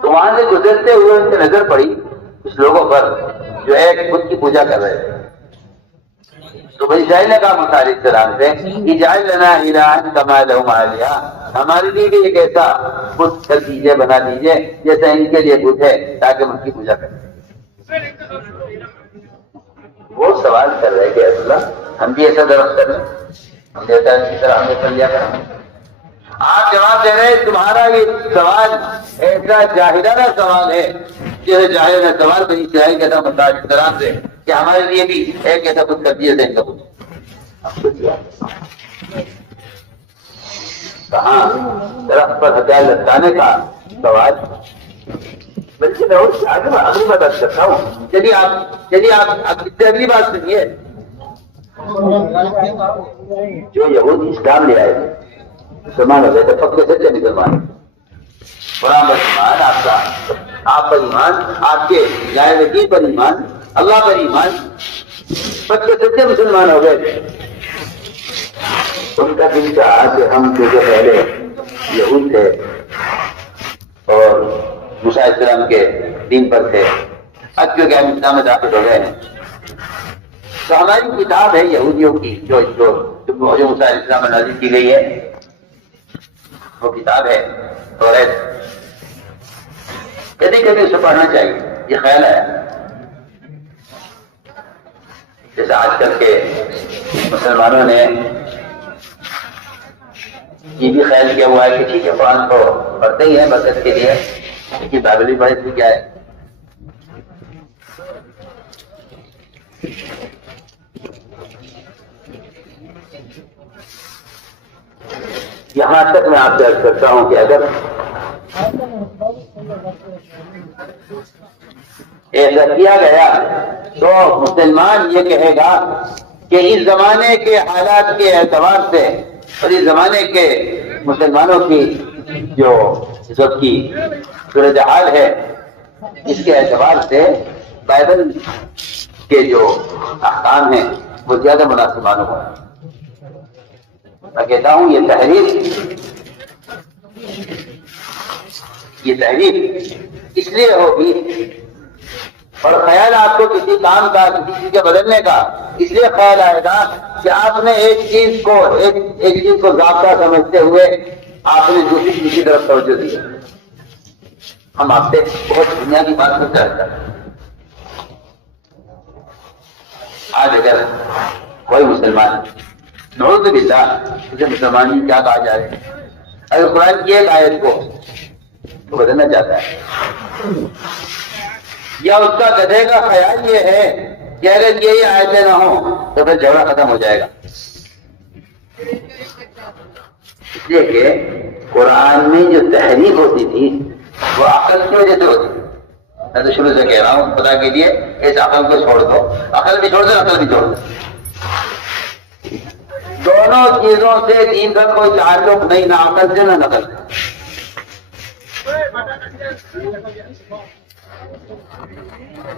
تو وہاں سے گزرتے ہوئے ان کی نظر پڑی کچھ لوگوں پر جو ہے خود کی پوجا کر رہے تھے. تو بنی اسرائیل نے کہا موسیٰ علیہ السلام سے اجعل لنا الہا کما لہم آلہہ، ہمارے لیے بھی ایک ایسا بت کر دیجیے، بنا دیجیے جیسا ان کے لیے بت ہے، تاکہ ہم ان کی پوجا کریں. وہ سوال کر رہے کہ اللہ ہم بھی ایسا درخت کریں، ہم جیسا اسی طرح ہم نے کر لیا کریں. آپ جواب دے رہے تمہارا یہ سوال ایسا جاہلانہ سوال ہے جیسے جاہلانہ سوال بنی اسرائیل کا تھا موسیٰ علیہ السلام سے کہ ہمارے لیے بھی ایک ایسا کچھ کر دیا ان کا کچھ. کہاں درخت پر ہتھیار لٹکانے کا سوال، بلکہ میں اس آگے اگلی بات کرتا ہوں. چلیے آپ اگلی بات سنیے. جو یہود اسلام لے آئے تھے، مسلمان ہو گئے تھے، پکے سچے مسلمان، قرآن پر ایمان، آپ پر ایمان، آپ کے جائز دین پر ایمان، اللہ پر ایمان، پکے سچے مسلمان ہو گئے تھے. ان کا دل چاہا کہ ہم جو پہلے یہود تھے اور موسیٰ علیہ السلام کے دین پر تھے، اب کیونکہ ہم اسلام میں داخل ہو گئے ہیں تو ہماری کتاب ہے یہودیوں کی جو موسیٰ علیہ السلام میں نازل کی گئی ہے، وہ کتاب ہے توریت. کبھی کبھی اسے پڑھنا چاہیے. یہ خیال ہے جیسے آج کل کے مسلمانوں نے یہ بھی خیال کیا ہوا ہے کہ ٹھیک ہے قرآن کو پڑھتے ہی ہیں برکت کے لیے، لیکن بائبل پڑھنے سے کیا ہے. یہاں تک میں آپ سے عرض کرتا ہوں کہ اگر ایسا کیا گیا تو مسلمان یہ کہے گا کہ اس زمانے کے حالات کے اعتبار سے اور اس زمانے کے مسلمانوں کی جو اس وقت کی صورتحال ہے اس کے اعتبار سے بائبل کے جو احکام ہیں وہ زیادہ مناسب معلوم ہو. میں کہتا ہوں یہ تحریف اس لیے ہوگی اور خیال آپ کو کسی کام کا کسی چیز کے بدلنے کا اس لیے خیال آئے گا کہ آپ نے ایک چیز کو ضابطہ سمجھتے ہوئے آپ نے دوسری چیز کی طرف توجہ دی. ہم آپ سے بہت دنیا کی بات کرتے ہیں. آج اگر کوئی مسلمان نعوذ باللہ اسے مسلمان کیا کہا جائے اگر قرآن کی ایک آیت کو بدلنا چاہتا ہے یا اس کا گدھے کا خیال یہ ہے کہ اگر یہی آیتیں نہ ہوں تو پھر جھگڑا ختم ہو جائے گا. اس لیے کہ قرآن میں جو تحریف ہوتی تھی وہ عقل کی وجہ سے ہوتی تھی. میں تو شروع سے کہہ رہا ہوں خدا کے لیے اس عقل کو چھوڑ دو، عقل بھی چھوڑ دو، عقل بھی چھوڑ دو. دونوں چیزوں سے دین کا کوئی تعلق نہیں، نہ عقل سے نہ نقل سے.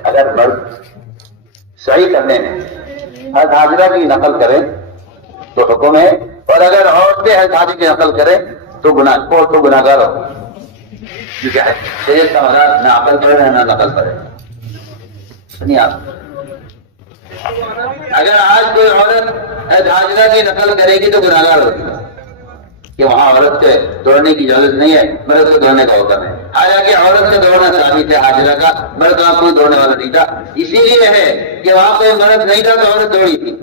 اگر مرد صحیح کرنے میں حضرت حاجرہ کی نقل کریں تو حکم ہے، اور اگر عورتیں حضرت حاجرہ کی نقل کریں تو گناہگار ہو. کیونکہ شریعت کا مدار نہ عقل کرے نہ نقل کرے. سنیے آپ، اگر آج کوئی عورت حضرت حاجرہ کی نقل کرے گی تو گناہگار ہوگی کہ وہاں عورت سے دوڑنے کی اجازت نہیں ہے، مرد کو دوڑنے کا حکم ہے. حالانکہ عورت سے دوڑنا ثابت ہے حاجرہ کا، مرد وہاں کوئی دوڑنے والا نہیں تھا. اسی لیے ہے کہ وہاں کوئی مرد نہیں تھا تو عورت دوڑی تھی.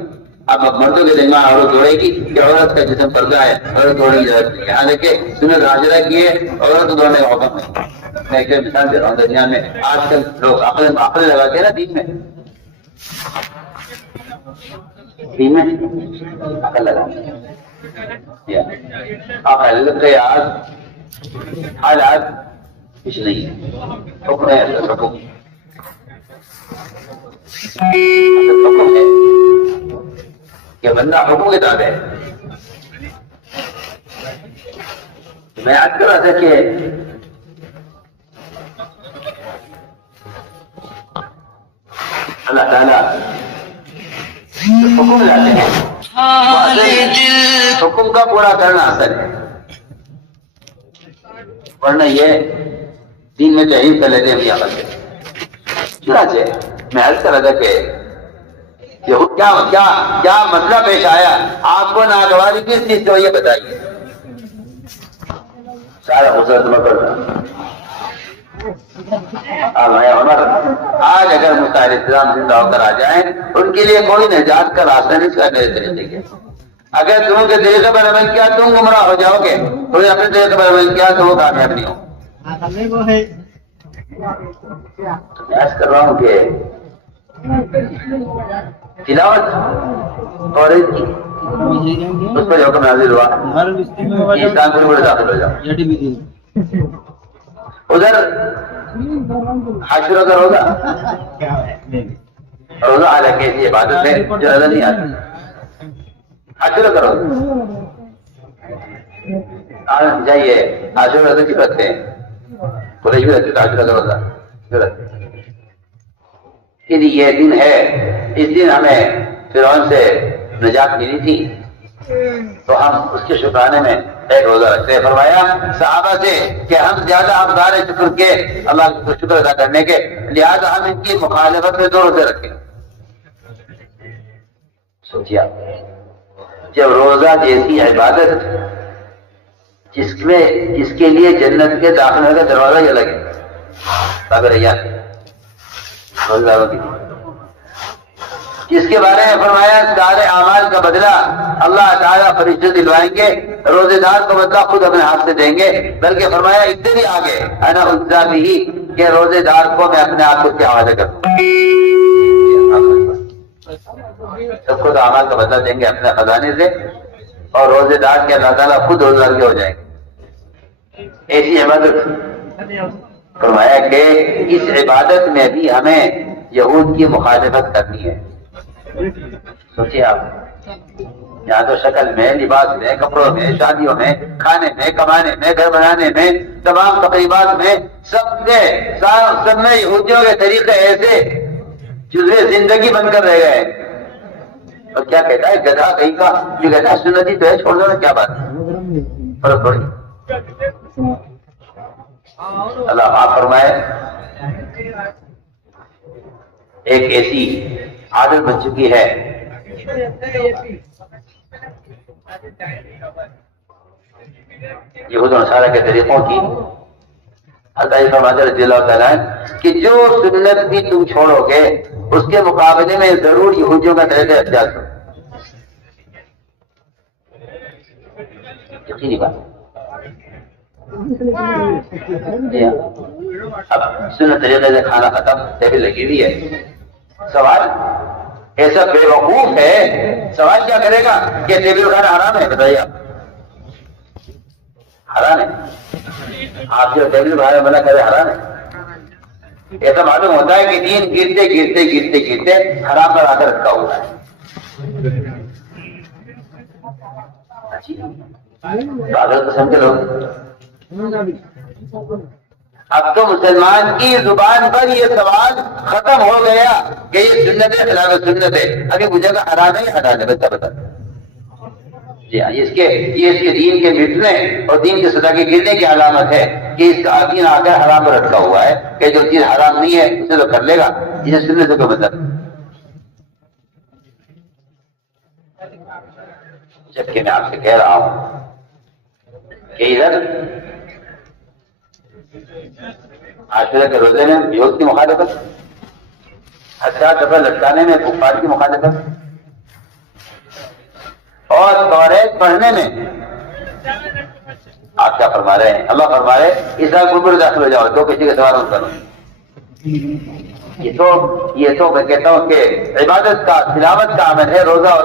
اب مردوں کے ذمہ عورت دوڑے گی کہ عورت کا جسم پردہ ہے، عورت دوڑنے کی اجازت نہیں ہے. حالانکہ سنت حاجرہ کی ہے، عورت کو دوڑنے کا حکم ہے. میں ایک مثال دے رہا ہوں. دنیا میں آج کل لوگ عقل لگاتے ہیں نا دین میں عقل لگاتے ہیں. عقل قیاس حالات کچھ نہیں ہے. حکم ہے، حکم ہے کہ بندہ حکم کے تابع ہے. میں آج کر رہا تھا کہ اللہ تعالیٰ حکم لاتے ہیں حکم کا پورا کرنا اصل ہے، ورنہ یہ دین میں تحریر کر لیتے ہیں بھی عمل سے۔ چنانچہ میں عرض کر رہا تھا کہ کیا مسئلہ پیش آیا، آپ کو ناگواری کس چیز سے یہ بتائیے۔ سارا حسن تمہیں کرتا عمر آج اگر مستعار اسلام زندہ ہو کر آ جائیں، ان کے لیے کوئی نجات کا راستہ نہیں اس کا میرے طریقے کے۔ اگر تم کے طریقے پر عمل کیا تم گمراہ ہو جاؤ گے، تم نے اپنے طریقے پر عمل کیا تو وہ کامیاب نہیں ہو۔ میں کر رہا ہوں کہ تلاوت اور اس پر حکم نازل ہوا کہ اسلام کو بڑے داخل ہو جاؤ۔ ادھر عاشورہ کا روزہ حالانکہ ایسی عبادت ہے جو نظر نہیں آتی۔ عاشورہ کا روزہ جائیے، عاشورہ روزہ کیوں رکھتے ہیں؟ پورے یوں رکھتے عاشورہ کا روزہ کیوں رکھتے ہیں؟ یہ دن ہے، اس دن ہمیں فرعون سے نجات ملی تھی تو ہم اس کے شکرانے میں ایک روزہ رکھتے ہیں۔ فرمایا صحابہ سے کہ ہم زیادہ حقدار ہیں شکر کے، اللہ کو شکر ادا کرنے کے، لہذا ہم ان کی مخالفت میں 2 روزے رکھیں۔ سوچیا جب روزہ جیسی عبادت جس کے لیے جنت کے داخلے کا دروازہ ہی الگ ہے، بابر ریان جس کے بارے میں فرمایا سارے اعمال کا بدلہ اللہ تعالیٰ فرشتے دلوائیں گے، روزے دار کو بدلہ خود اپنے ہاتھ سے دیں گے، بلکہ فرمایا اتنے بھی آگے انا اجزا بھی کہ روزے دار کو میں اپنے آپ کو کیا حوالے کروں، سب کو تو اعمال کا بدلہ دیں گے اپنے خزانے سے، اور روزے دار کے اللہ تعالیٰ خود روزدار کے ہو جائیں گے۔ ایسی عبادت فرمایا کہ اس عبادت میں بھی ہمیں یہود کی مخالفت کرنی ہے۔ سوچیے آپ، یہاں تو شکل میں، لباس میں، کپڑوں میں، شادیوں میں، کھانے میں، کمانے میں، گھر بنانے میں، تمام تقریبات میں سب میں یہودیوں کے طریقے ایسے جزوے زندگی بن کر رہ گئے۔ اور کیا کہتا ہے گدھا کہیں کا، جو کہتا ہے سنتی تو ہے، چھوڑ دو نا، کیا بات ہے، فرق تھوڑی۔ اللہ معاف فرمائے، ایک ایسی عادت بن چکی ہے یہود و نصارہ کے طریقوں کی، حضرت فرماتے رضی اللہ تعالیٰ کہ جو سنت بھی تم چھوڑو گے اس کے مقابلے میں ضرور یہودیوں کا طریقہ اختیار کرو۔ یقینی بات ہے۔ اب سنت طریقے سے کھانا ختم، ٹیبل لگی ہوئی ہے، سوال ایسا بے وقوف ہے، سوال کیا کرے گا کہ ٹیبل کھانا حرام ہے؟ بتائیے آپ، حرام ہے؟ آپ جو ٹیبل کھانا منع کرے حرام ہے؟ ایسا معلوم ہوتا ہے کہ دین گرتے گرتے گرتے گرتے حرام پر آ کر رکھا ہوا ہے۔ پاگل قسم کے لوگ۔ اب تو مسلمان کی زبان پر یہ سوال ختم ہو گیا کہ یہ سنت ہے خلاف سنت ہے، ابھی مجھے کا حرام ہے حرام ہے، بتا جی ہاں، یہ اس کے دین کے مٹنے اور دین کے سزا کے گرنے کی علامت ہے کہ اس کا دین آ کر حرام پر رکھا ہوا ہے کہ جو چیز حرام نہیں ہے اسے تو کر لے گا، جسے سنت کو مطلب۔ جبکہ میں آپ سے کہہ رہا ہوں کہ ادھر عاشورہ کے روزے میں یہود کی مخالفت، ہتھیار کپڑے لٹکانے میں کفار کی مخالفت، اور توریت پڑھنے میں آپ کیا فرما رہے ہیں؟ اللہ فرما رہے اس طرح گربر داخل ہو جاؤ، تو کسی کے سوال مت کرو۔ یہ تو میں کہتا ہوں کہ عبادت کا، تلاوت کا عمل ہے روزہ اور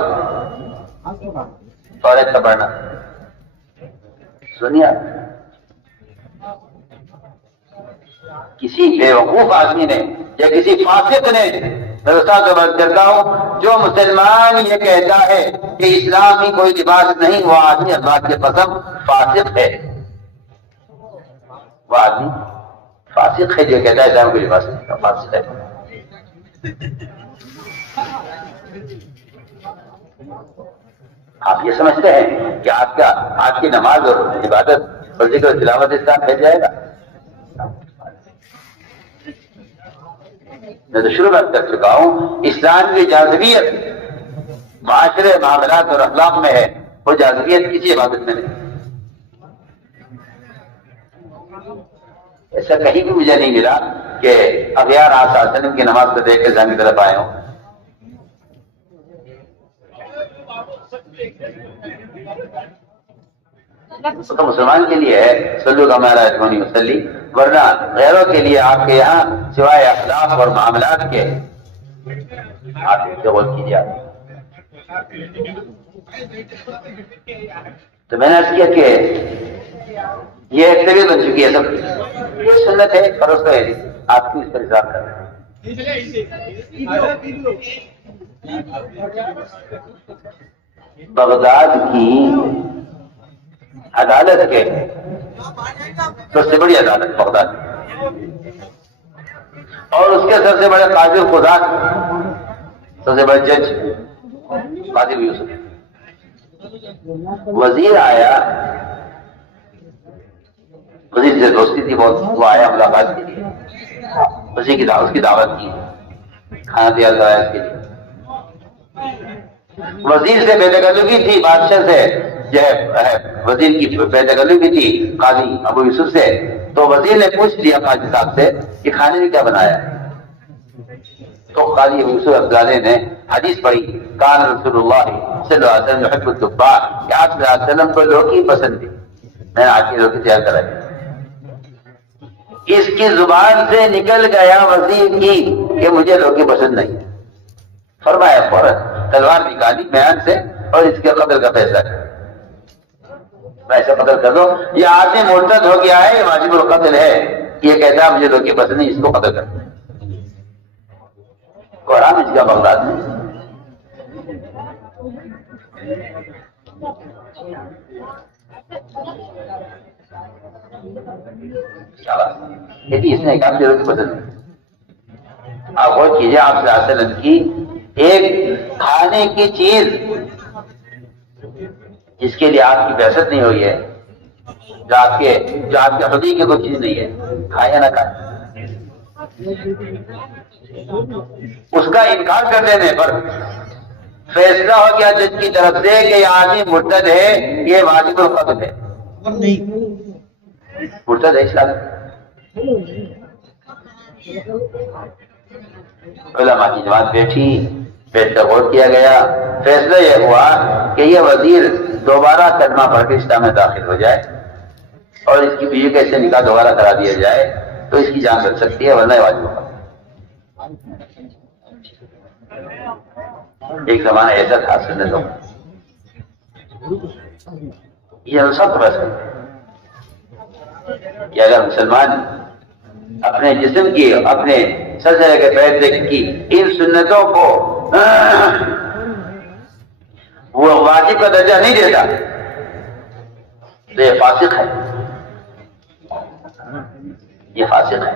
توریت کا پڑھنا۔ سنیے، کسی بے وقوف آدمی نے یا کسی فاسق نے، میں استاد کو بات کرتا ہوں، جو مسلمان یہ کہتا ہے کہ اسلام ہی کوئی لباس نہیں، وہ آدمی اللہ کے قسم فاسق ہے۔ وہ آدمی فاسق ہے جو کہتا ہے اسلام کوئی لباس نہیں، فاسق ہے۔ آپ یہ سمجھتے ہیں کہ آپ کی نماز اور عبادت اور ذکر و تلاوت اسلام پھیل جائے گا؟ میں تو شروع بات کر چکا ہوں، اسلام کی جاذبیت معاشرے معاملات اور اخلاق میں ہے، وہ جاذبیت کسی عبادت میں نہیں۔ ایسا کہیں بھی مجھے نہیں ملا کہ اغیار آقا صلی اللہ علیہ وسلم کی نماز کو دیکھ کے ذہن کی طرف آئے ہوں۔ تو مسلمان کے لیے ہے صلو کما رأیتمونی اصلی، ورنہ غیروں کے لیے آپ کے یہاں سوائے اخلاق اور معاملات کے آپ غور کیجیے۔ تو میں نے عرض کیا کہ یہ ایک طریقہ بن چکی ہے، سب یہ سنت ہے، فروخت ہے، آپ کی اس پر حساب کر رہے ہیں۔ بغداد کی عدالت کے سب سے بڑی عدالت بغداد، اور اس کے سب سے بڑے قاضی خدا، سب سے بڑے جج قاضی یوسف، وزیر آیا، وزیر سے دوستی تھی بہت، وہ آیا ملاقات کے لیے، اس کی دعوت کی، کھانا تیار کرایا اس کے لیے۔ وزیر سے بے تکلفی تھی، بادشاہ سے جو ہے وزیر کی بے تکلفی تھی قاضی ابو یوسف سے، تو وزیر نے پوچھ لیا قاضی صاحب سے کہ کھانے میں کیا بنایا ہے؟ تو قاضی ابو یوسف افغانی نے حدیث پڑھی، کان رسول اللہ صلی اللہ علیہ وسلم یحب الدباء، کہ آپ صلی اللہ علیہ وسلم کو لوکی پسند تھی، میں نے آج کی لوکی تیار کرائی۔ اس کی زبان سے نکل گیا وزیر کی کہ مجھے لوکی پسند نہیں ہے، فرمایا فوراً تلوار نکالی میان سے اور اس کے قتل کا فیصلہ کیا، ایسا قتل کر دو، یہ آدمی مرتد ہو گیا ہے، یہ واجب القتل ہے، یہ کہتا ہے مجھے لوکی پسند نہیں، اس کو قتل کر دو۔ قرآن اس کا بغداد میں اس نے کہا مجھے لوکی پسند نہیں۔ آپ غور کیجیے، آپ صلی اللہ علیہ وسلم کی ایک کھانے کی چیز جس کے لیے آپ کی بحثت نہیں ہوئی ہے، جو آپ کے خودی کی کوئی چیز نہیں ہے، کھائے یا نہ کھائے، اس کا انکار کر دینے پر فیصلہ ہو گیا جج کی طرف سے کہ یہ آدمی مرتد ہے، یہ واجب القتل ہے، مرتد ہے اسلام۔ علماء کی جماعت بیٹھی، فیصلہ غور کیا گیا، فیصلہ یہ ہوا کہ یہ وزیر دوبارہ کلمہ پڑھ کے اسلام میں داخل ہو جائے اور اس کی بیوی کا اس سے نکاح دوبارہ کرا دیا جائے تو اس کی جان بچ سکتی ہے، ورنہ واجب ہوگا۔ ایک زمانہ ایسا تھا سنتوں یہ سب بس کہ اگر مسلمان اپنے جسم کی، اپنے سر سے لے کے پیر تک کی ان سنتوں کو وہ واجب کا درجہ نہیں دیتا تو یہ فاسق ہے، یہ فاسق ہے۔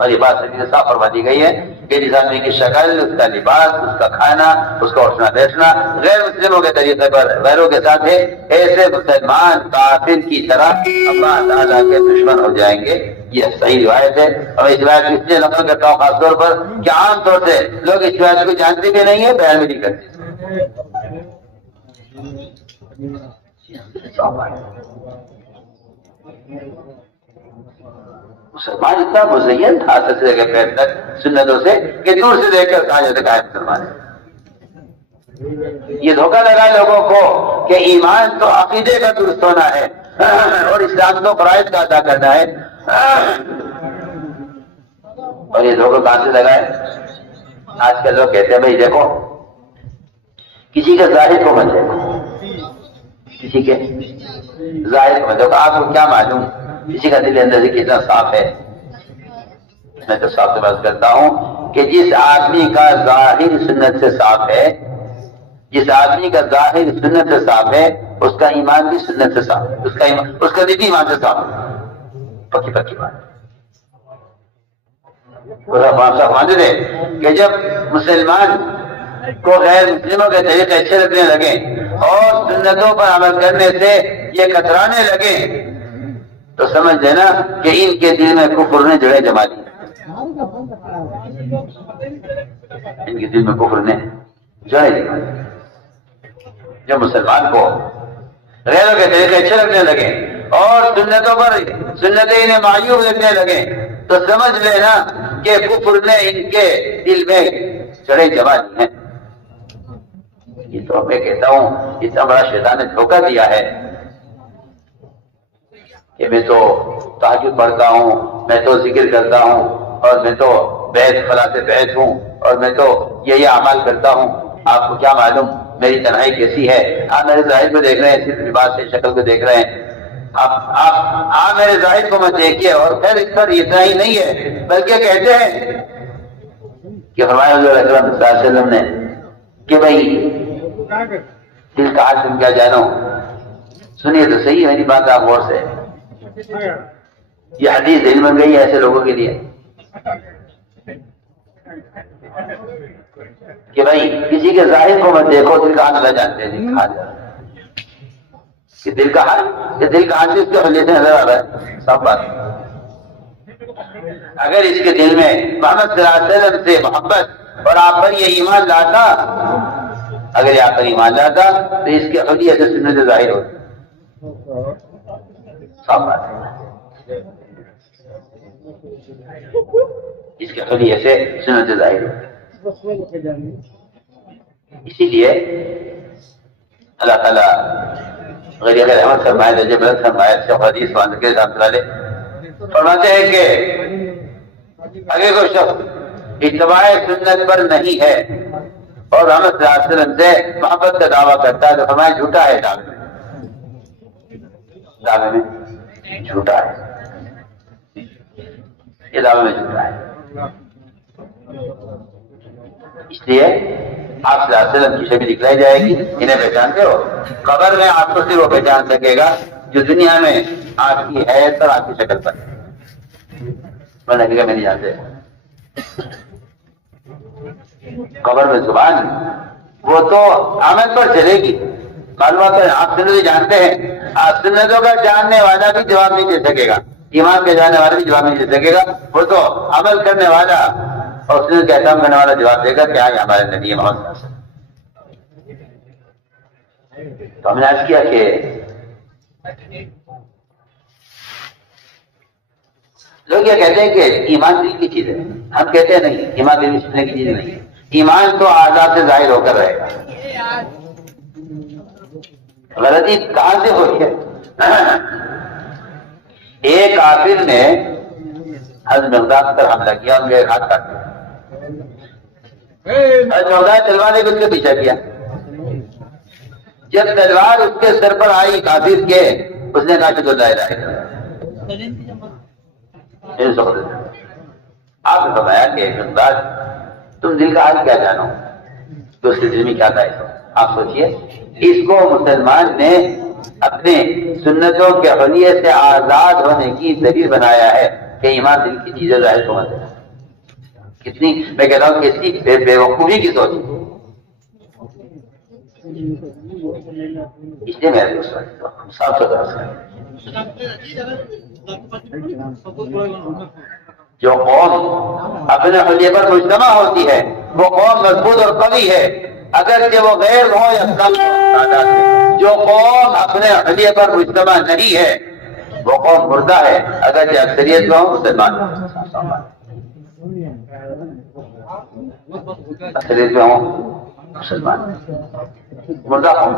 اور یہ بات صاف فرما دی گئی ہے کہ جس آدمی کی شکل، اس کا لباس، اس کا کھانا، اس کا اٹھنا بیٹھنا غیر مسلموں کے طریقے پر غیروں کے ساتھ ہے، ایسے مسلمان کافر کی طرح اللہ تعالیٰ کے دشمن ہو جائیں گے۔ یہ صحیح روایت ہے، اور اس روایت اس لیے نقل کرتا ہوں خاص طور پر کہ عام طور سے لوگ اس روایت کو جانتے بھی نہیں ہے، بیان بھی نہیں کرتے۔ مسلمان اتنا مزین تھا سر سے لے کے پیر تک سنتوں سے کہ دور سے دیکھ کر کہا جاتا ہے مسلمان ہے۔ یہ دھوکہ لگا لوگوں کو کہ ایمان تو عقیدے کا درست ہونا ہے اور اسلام تو فرائض کا ادا کرنا ہے، اور یہ دھوکہ کہاں سے لگا ہے؟ آج کل لوگ کہتے ہیں بھائی دیکھو کسی کے ظاہر کو مت دیکھو، کسی کے ظاہر کو مت دیکھو، آپ کو کیا معلوم کسی کا دل اندر سے کتنا صاف ہے۔ میں تو صاف سے بات کرتا ہوں کہ جس آدمی کا ظاہر سنت سے صاف ہے، جس آدمی کا ظاہر سنت سے صاف ہے، اس کا ایمان بھی سنت سے صاف ہے، اس کا دل بھی ایمان سے صاف ہے، پکی پکی بات۔ مانتے تھے کہ جب مسلمان کو غیر مسلموں کے طریقے اچھے لگنے لگے اور سنتوں پر عمل کرنے سے یہ کترانے لگے تو سمجھ لینا کہ ان کے دل میں کفر نے جڑیں جما دی، ان کے دل میں کفر نے جڑیں جما دی۔ جب مسلمان کو غیروں کے طریقے اچھے لگنے لگے اور سنتوں پر سنتیں انہیں معیوب لگنے لگے تو سمجھ لینا کہ کفر نے ان کے دل میں جڑیں جما دی ہیں۔ یہ تو میں کہتا ہوں اتنا بڑا شیطان نے دھوکہ دیا ہے کہ میں تو تہجد پڑھتا ہوں، میں تو ذکر کرتا ہوں، اور میں تو بیعت فلاں سے بیعت ہوں، اور میں تو یہ اعمال کرتا ہوں۔ آپ کو کیا معلوم میری تنہائی کیسی ہے؟ آپ میرے ظاہر کو دیکھ رہے ہیں، صرف لباس سے شکل کو دیکھ رہے ہیں۔ آپ میرے ظاہر کو مت دیکھیے۔ اور پھر اس پر اتنا ہی نہیں ہے بلکہ کہتے ہیں کہ فرمایا حضور اکرم صلی اللہ علیہ وسلم نے کہ بھائی دل کا حال تم کیا جانو۔ سنیے تو صحیح میری بات آپ غور سے، یہ حدیث دل بن گئی ہے ایسے لوگوں کے لیے کہ بھائی کسی کے ظاہر کو مت دیکھو، دل کا حال نہ جانتے ہیں۔ دل کا حال کہ دل کا حال، یہ دل کا حال سے اس کے حلیے سے نظر آ رہا ہے، صاف بات۔ اگر اس کے دل میں محمد صلی اللہ علیہ وسلم سے محبت اور آپ پر یہ ایمان لاتا، اگر یہ آپ پر ایمان لاتا تو اس کے حلیے سے سنت ظاہر ہوتی، صاف بات ہے۔ اس کے حلیے سے سنت ظاہر ہوتی۔ اسی لیے اللہ تعالیٰ غیر رحمت فرمائے، جبرت فرمائے، شیخ حدیث کے فرماتے ہیں کہ اگر کوئی شخص اتباع سنت پر نہیں ہے اور محمد صلی اللہ علیہ وسلم سے محبت کا دعویٰ کرتا ہے تو فرمایا جھوٹا ہے، دعوے میں جھوٹا ہے، یہ دعوے میں جھوٹا ہے۔ اس لیے آپ صلی اللہ علیہ وسلم کی شکل دکھلائی جائے گی، انہیں پہچانتے ہو؟ قبر میں آپ کو صرف وہ پہچان سکے گا جو دنیا میں آپ کی حیثیت اور آپ کی شکل پر، ورنہ حقیقت میں نہیں جانتے۔ قبر میں زبان وہ تو عمل پر چلے گی، معلومات پر آپ سنتیں جانتے ہیں، آپ سنتوں کا جاننے والا بھی جواب نہیں دے سکے گا، ایمان کے جاننے والا بھی جواب نہیں دے سکے گا، وہ تو عمل کرنے والا اور سنت کا احترام کرنے والا جواب دے گا کہ آج ہمارے نبی محمد صلی اللہ علیہ وسلم۔ تو ہم نے عرض کیا کہ لوگ یہ کہتے ہیں کہ ایمان دل کی چیز ہے، ہم کہتے ہیں نہیں، ایمان دل میں سننے کی چیز نہیں ہے، ایمان تو آزاد سے ظاہر ہو کر رہے گا۔ غلطی کہاں سے ہوئی ہے؟ ایک کافر نے حضرت مقداد پر حملہ کیا، ان کے ہاتھ کاٹ دیا، حضرت مقداد تلوار نے اس کے پیچھے کیا، جب تلوار اس کے سر پر آئی کافر کے، اس نے کہا کہ تو دائرہ ہے۔ آپ نے فرمایا کہ مقداد تم دل کا حال کیا جانو، تو اس کے دل میں کیا تھا؟ آپ سوچئے، اس کو مسلمان نے اپنے سنتوں کے حلیے سے آزاد ہونے کی دلیل بنایا ہے کہ ایمان دل کی چیزیں ظاہر سمجھ ہے۔ کتنی میں کہتا ہوں کہ اس کی بے وقوفی کی سوچ، اس لیے میرے دوست صاف ستھرا جو قوم اپنے حلیے پر مجتمع ہوتی ہے وہ قوم مضبوط اور قوی ہے، اگرچہ وہ غیر ہو یا تعداد میں۔ جو قوم اپنے حلیے پر مجتمع نہیں ہے وہ قوم مردہ ہے، اگرچہ اکثریت میں ہو مسلمان، اکثریت میں ہو مسلمان، مردہ قوم۔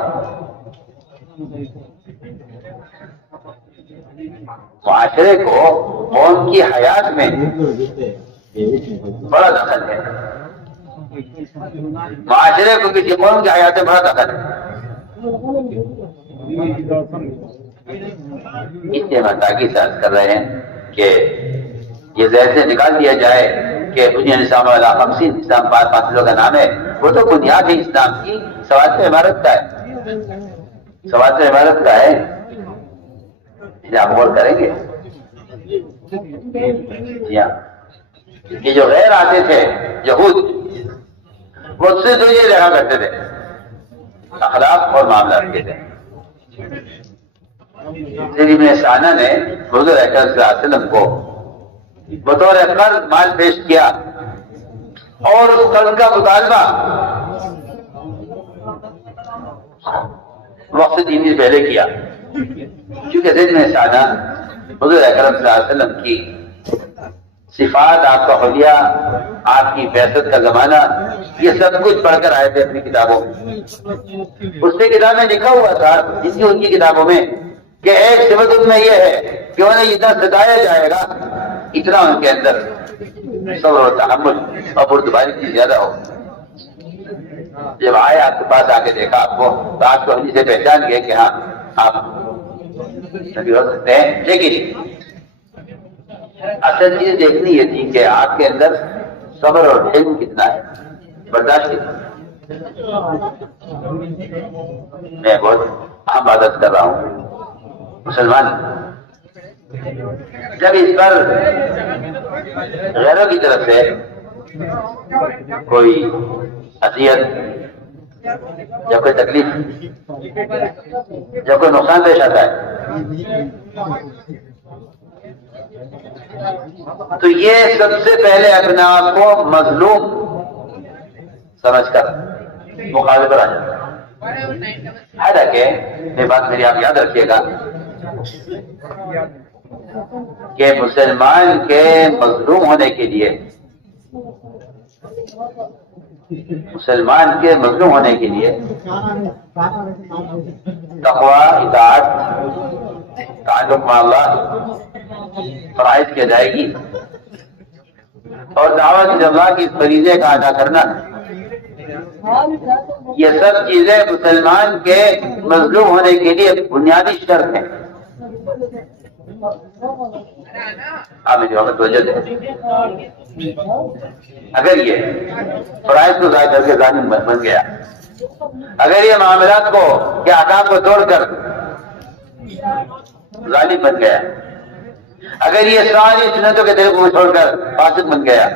معاشرے کو قوم کی حیات میں بڑا دخل ہے، معاشرے کو کسی قوم کی حیات میں بڑا دخل ہے۔ اس لیے ہم تاکید سے عرض کر رہے ہیں کہ یہ ذہن سے نکال دیا جائے کہ بنیاد اسلام والا 50 اسلام 5 فاصلوں کا نام ہے، وہ تو بنیاد ہے اسلام کی، سواد سے عمارت کا ہے، سواد سے عمارت کا ہے، آپ غور کریں گے۔ یہ جو غیر آتے تھے یہود، وہ صرف یہ رہا کرتے تھے، اخلاق اور معاملات کے تھے۔ سری میں سانہ نے حضور اکرم صلی اللہ علیہ وسلم کو بطور قرض مال پیش کیا اور اس قرض کا مطالبہ وقت دینی سے پہلے کیا، کیونکہ سری میں سانہ حضور اکرم صلی اللہ علیہ وسلم کی صفات، آپ کا حلیہ، آپ کی بعثت کا زمانہ، یہ سب کچھ پڑھ کر آئے تھے اپنی کتابوں میں۔ اس سے کتاب میں لکھا ہوا تھا ان کی کتابوں میں کہ ایک صفت ان میں یہ ہے کہ انہیں جتنا ستایا جائے گا اتنا ان کے اندر صبر و تحمل اور بردباری کی زیادہ ہو۔ جب آئے آپ کے پاس آ کے دیکھا آپ کو تو آپ کو حدیث سے پہچان گئے کہ ہاں آپ نبی ہو سکتے ہیں، لیکن اصل چیز دیکھنی یہ تھی کہ آپ کے اندر صبر اور علم کتنا ہے، برداشت کتنا۔ میں بہت اہم عادت کر رہا ہوں، مسلمان جب اس پر غیروں کی طرف سے کوئی اذیت یا کوئی تکلیف یا کوئی نقصان پیش آتا ہے تو یہ سب سے پہلے اپنے آپ کو مظلوم سمجھ کر مقابلے پر آ جاتا ہے۔ حالانکہ یہ بات میری آپ یاد رکھیے گا کہ مسلمان کے مظلوم ہونے کے لیے، مسلمان کے مظلوم ہونے کے لیے تقوی، اطاعت، تعلق مع اللہ فرائض کی ادائیگی اور دعوت اللہ کی فریضے کا ادا کرنا، یہ سب چیزیں مسلمان کے مظلوم ہونے کے لیے بنیادی شرط ہیں۔ آپ مجھے وقت توجہ دیں، اگر یہ فرائض کو ضائع کر کے ظالم بن گیا، اگر یہ معاملات کو کے احکام کو توڑ کر ظالم بن گیا، اگر یہ ساری سنتوں کے طریقوں کو چھوڑ کر فاسق بن گیا،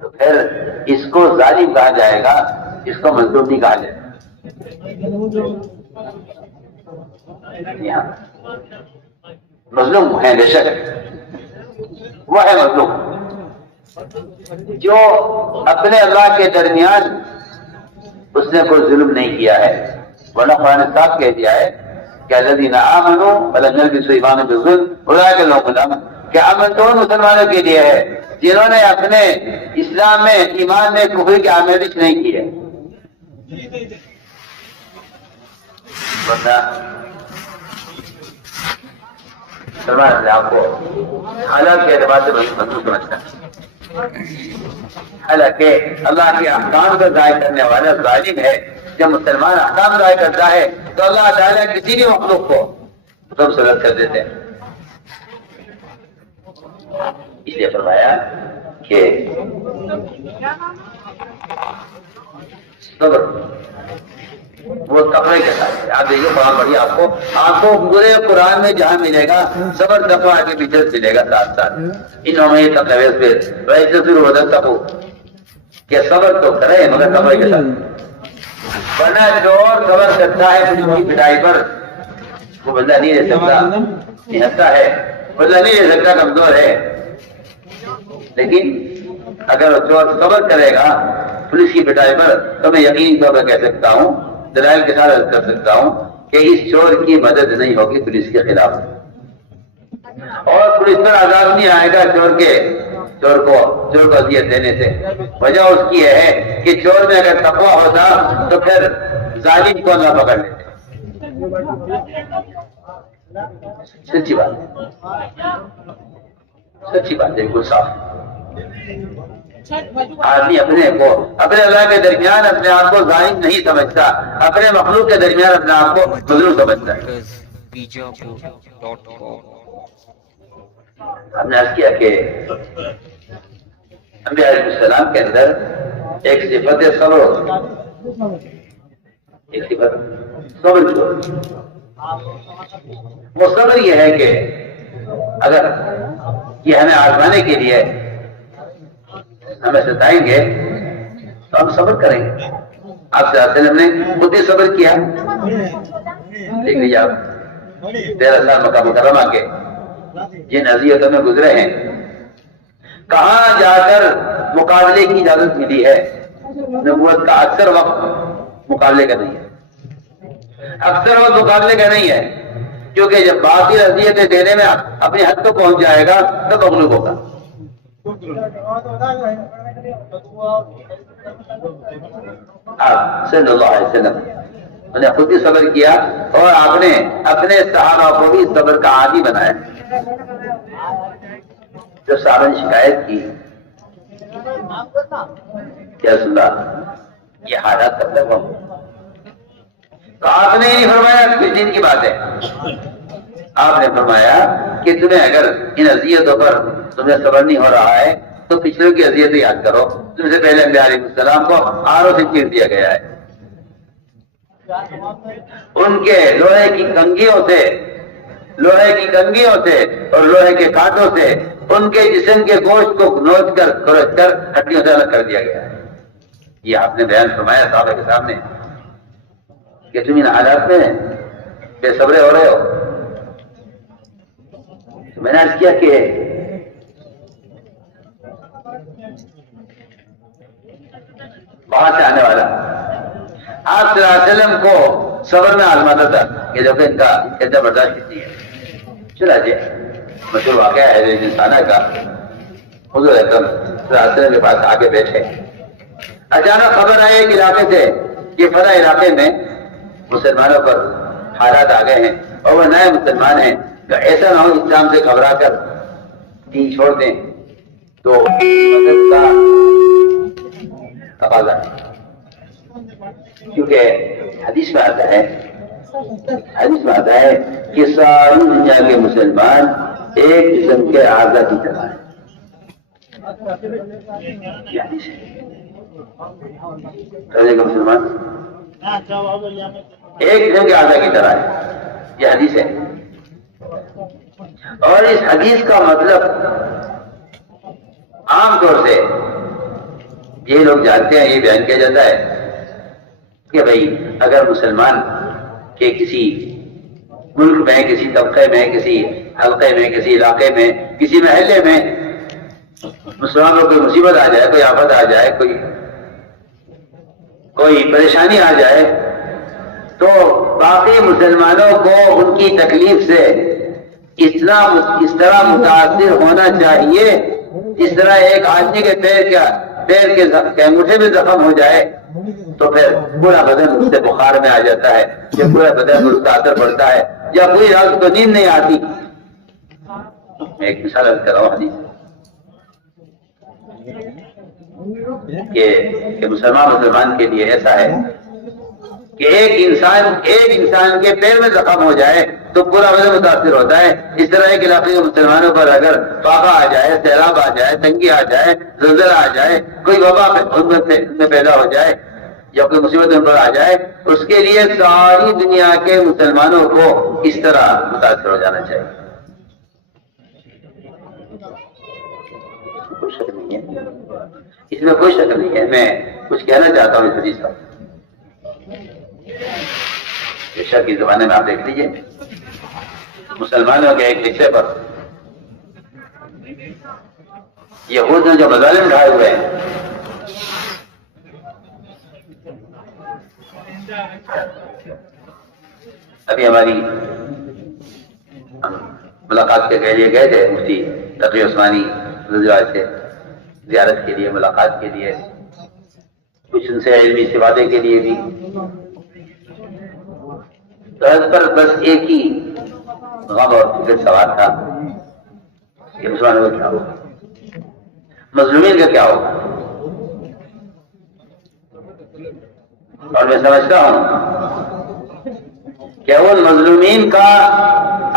تو پھر اس کو ظالم کہا جائے گا، اس کو مظلوم نہیں کہا جائے گا۔ مظلوم ہے بے شک، وہ ہے مظلوم جو اپنے اللہ کے درمیان اس نے کوئی ظلم نہیں کیا ہے، ورنہ قرآن نے صاف کہہ دیا ہے کہ الذین آمنوا ولم یلبسوا ایمانهم بالظلم اولئک لهم الامن، کہ امن تو مسلمانوں کے لیے ہے جنہوں نے اپنے اسلام میں، ایمان میں کفر کی آمیزش نہیں کی ہے۔ ورنہ مسلمان اپنے آپ کو حالات کے اعتبار سے مظلوم سمجھتا ہے، حالانکہ اللہ کے احکام کا ضائع کرنے والا ظالم ہے۔ جب مسلمان احکام ضائع کرتا ہے تو اللہ تعالیٰ کسی بھی مخلوق کو سب سلط کر دیتے ہیں۔ اس لیے فرمایا کہ صبر وہ تقوی کے ساتھ ہے۔ آپ دیکھیے قرآن پڑھیے، آپ کو پورے قرآن میں جہاں ملے گا صبر تقوی کے پیچھے ملے گا ساتھ ساتھ۔ انہوں میں تقوی پھر ویسے پھر بدل تقو کہ صبر تو کرے مگر تقوی کے ساتھ، ورنہ چور صبر کرتا ہے پولیس کی پٹائی پر، وہ بندہ نہیں رہ سکتا، نہتا ہے، بندہ نہیں رہ سکتا، کمزور ہے۔ لیکن اگر چور صبر کرے گا پولیس کی پٹائی پر تو میں یقینی طور پر کہہ سکتا ہوں، دلائل کے ساتھ عرض کر سکتا ہوں کہ اس چور کی مدد نہیں ہوگی پولیس کے خلاف، اور پولیس پر عذاب نہیں آئے گا چور کو اذیت دینے سے۔ وجہ اس کی یہ ہے کہ چور میں اگر تقوی ہوتا تو پھر ظالم کو نہ پکڑ لیتے۔ سچی بات ہے، سچی بات ہے، بالکل صاف۔ آدمی اپنے اللہ کے درمیان اپنے آپ کو ظالم نہیں سمجھتا، اپنے مخلوق کے درمیان اپنے آپ کو مظلوم سمجھتا ہے۔ ہم نے عرض کیا کہ انبیاء علیہ السلام کے اندر ایک صفت صبر ہوتی، ایک صفت صبر کی ہوتی۔ وہ صبر یہ ہے کہ اگر یہ ہمیں آزمانے کے لیے ہمیں ستائیں گے تو ہم صبر کریں گے، آپ صلی اللہ علیہ وسلم نے خود ہی صبر کیا. دیکھ لیجیے آپ 13 سال مکہ مکرمہ کے جن اذیتوں میں گزرے ہیں، کہاں جا کر مقابلے کی اجازت ملی ہے؟ نبوت کا اکثر وقت مقابلے کا نہیں ہے، اکثر وقت مقابلے کا نہیں ہے، کیونکہ جب باقی اذیتیں دینے میں اپنی حد کو پہنچ جائے گا تو مغلوب ہوگا. آپ صلی اللہ علیہ وسلم نے خود ہی صبر کیا اور آپ نے اپنے صحابہ کو بھی صبر کا عادی بنایا. جو صحابہ نے شکایت کی یا رسول اللہ یہ حالات کب تک ہوں؟ تو آپ نے نہیں فرمایا کچھ دن کی بات ہے، آپ نے فرمایا کہ تمہیں اگر ان اذیتوں پر تمہیں صبر نہیں ہو رہا ہے تو پچھلوں کی اذیتیں یاد کرو. تم سے پہلے انبیاء علیہ السلام کو آروں سے چیر دیا گیا ہے، ان کے لوہے کی کنگھیوں سے اور لوہے کے کانٹوں سے ان کے جسم کے گوشت کو نوچ کر کھرچ کر ہڈیوں سے الگ کر دیا گیا ہے. یہ آپ نے بیان فرمایا صحابہ کے سامنے کہ تم ان حالات میں بے صبرے ہو رہے ہو. تو میں نے عرض کیا کہ وہاں سے آنے والا آپ صلی اللہ علیہ وسلم کو صبر میں آزماتا تھا کہ دیکھو ان کا کتنا برداشت کتنی ہے. چلا جی مشہور واقعہ ہے انسانہ کا. حضور اکرم صلی اللہ علیہ وسلم کے پاس آگے بیٹھے، اچانک خبر آئی ایک علاقے سے کہ فلاں علاقے میں مسلمانوں پر حالات آ گئے ہیں اور وہ نئے مسلمان ہیں، تو ایسا نہ ہو اسلام سے گھبرا کر دین چھوڑ دیں. تو مدد کا تقاضا ہے، کیونکہ حدیث میں آتا ہے کہ ساری دنیا کے مسلمان ایک جسم کے اعضاء کی طرح ہیں. مسلمان ایک جسم کے اعضاء کی طرح ہے، یہ حدیث ہے. اور اس حدیث کا مطلب عام طور سے یہ لوگ جانتے ہیں، یہ بیان کیا جاتا ہے کہ بھئی اگر مسلمان کے کسی ملک میں، کسی طبقے میں، کسی حلقے میں، کسی علاقے میں، کسی محلے میں مسلمانوں کو کوئی مصیبت آ جائے، کوئی آفت آ جائے، کوئی پریشانی آ جائے، تو باقی مسلمانوں کو ان کی تکلیف سے اس طرح متاثر ہونا چاہیے جس طرح ایک آدمی کے پیر کے انگوٹھے میں زخم ہو جائے تو پھر پورا بدن اس سے بخار میں آ جاتا ہے، یا پورا بدن اس کا اثر پڑتا ہے، یا پوری رات کو نیند نہیں آتی. میں ایک مثال عرض کر رہا ہوں حدیث کہ مسلمان کے لیے ایسا ہے کہ ایک انسان کے پیر میں زخم ہو جائے تو پورا بدن متاثر ہوتا ہے. اس طرح ایک علاقے کے مسلمانوں پر اگر فاقہ آ جائے، سیلاب آ جائے، تنگی آ جائے، زلزلہ آ جائے، کوئی وبا میں پیدا ہو جائے یا کوئی مصیبت ان پر آ جائے، اس کے لیے ساری دنیا کے مسلمانوں کو اس طرح متاثر ہو جانا چاہیے. کوئی شک نہیں ہے، اس میں کوئی شک نہیں ہے. میں کچھ کہنا چاہتا ہوں اس حدیث کا. شک کی زمانے میں آپ دیکھ لیجیے مسلمانوں کے ایک حصے پر یہود نے جو مظالم ڈھائے ہوئے ہیں، ابھی ہماری ملاقات کے لیے گئے تھے مفتی تقی عثمانی سے زیارت کے لیے، ملاقات کے لیے، کچھ ان سے علمی استفادے کے لیے بھی. تو اس پر بس ایک ہی غم اور فکر سوال تھا کہ مسلمانوں کا کیا ہوگا، مظلومین کا کیا ہوگا. اور میں سمجھتا ہوں کہ ان مظلومین کا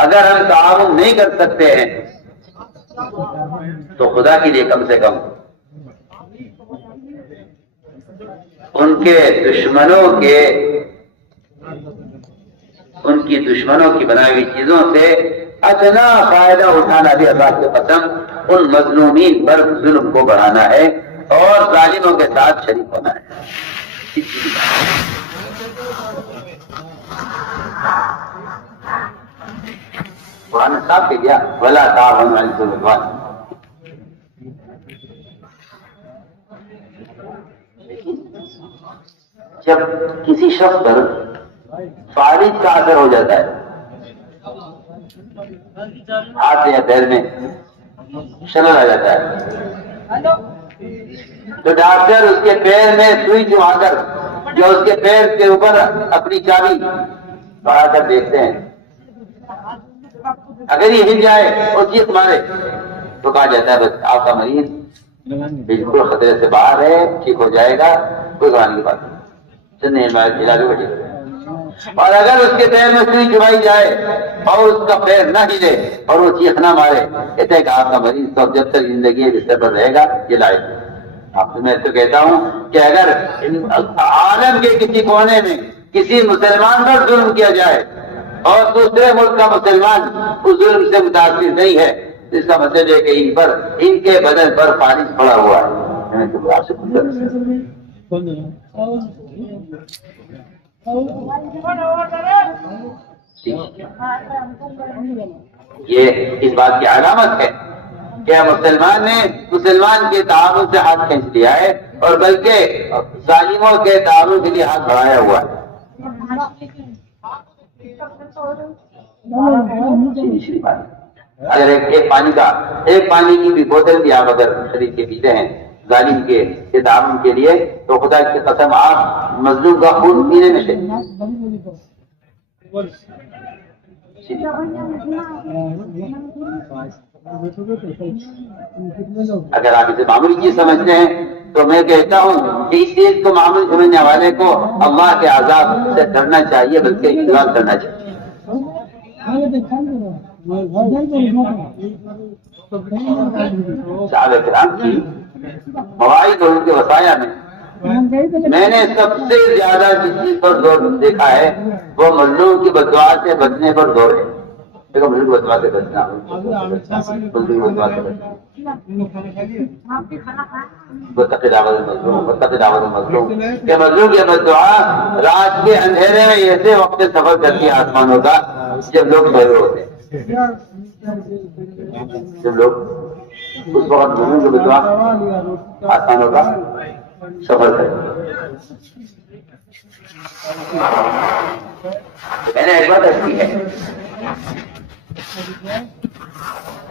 اگر ہم تعاون نہیں کر سکتے ہیں تو خدا کے لیے کم سے کم ان کے دشمنوں کی بنائی ہوئی چیزوں سے ادنا فائدہ اٹھانا بھی اللہ کے قسم ان مظلومین پر ظلم کو بڑھانا ہے اور ظالموں کے ساتھ شریک ہونا ہے. قرآن نے صاف کہہ دیا ولا تعاونوا علی البر والعدوان. جب کسی شخص پر فارج کا اثر ہو جاتا ہے، ہاتھ یا پیر میں شلل آ جاتا ہے، تو ڈاکٹر اس کے پیر میں سوئی جما کر جو اس کے پیر کے اوپر اپنی چابی بڑھا کر دیکھتے ہیں، اگر یہ ہل جائے اور چیخ مارے تو کہا جاتا ہے بس آپ کا مریض بالکل خطرے سے باہر ہے، ٹھیک ہو جائے گا، کوئی گھبرانے کی بات نہیں، علاج ہوگا ٹھیک ہو جائے گا. اور اگر اس کے پیر میں سوئی چبائی جائے اور اس کا پیر نہ ہلے اور وہ چیخ نہ مارے، کہتے ہیں کہ آپ کا مریض تو جب تک زندگی بستر پر رہے گا یہ لائق ہے. آپ سے میں تو کہتا ہوں کہ اگر عالم کے کسی کونے میں کسی مسلمان پر ظلم کیا جائے اور دوسرے ملک کا مسلمان اس ظلم سے متاثر نہیں ہے، تو اس کا مطلب ہے کہ ان کے بدن پر فارج پڑا ہوا ہے. میں تو آپ سے پوچھ یہ اس بات کی علامت ہے کہ مسلمان نے مسلمان کے تعاون سے ہاتھ کھینچ لیا ہے اور بلکہ ظالموں کے تعاون کے لیے ہاتھ بڑھایا ہوا ہے. اگر ایک پانی کی بھی بوتل بھی آپ اگر خرید کے پیتے ہیں ظالم کے تعاون کے لیے، تو خدا کی قسم آپ مظلوم کا خون پینے میں سے. اگر آپ اسے معمولی چیز سمجھتے ہیں تو میں کہتا ہوں کہ اس چیز کو معمولی سمجھنے والے کو اللہ کے عذاب سے ڈرنا چاہیے بلکہ احترام کرنا چاہیے. صحابہ کرام کی مواعظ اور ان کے وصایا میں میں نے سب سے زیادہ جس چیز پر زور دیکھا ہے وہ مظلوم کی بددعا سے بچنے پر زور ہے. دیکھو مظلوم کی بددعا سے بچنا، مظلوم کہ مظلوم کی بددعا رات کے اندھیرے میں ایسے وقت سفر کرتی ہے آسمانوں کا جب لوگ بھرے ہوتے ہیں، جب لوگ اس وقت مظلوم کی بددعا آسمانوں کا سفر کرتے. میں نے ایک بات ایسی ہے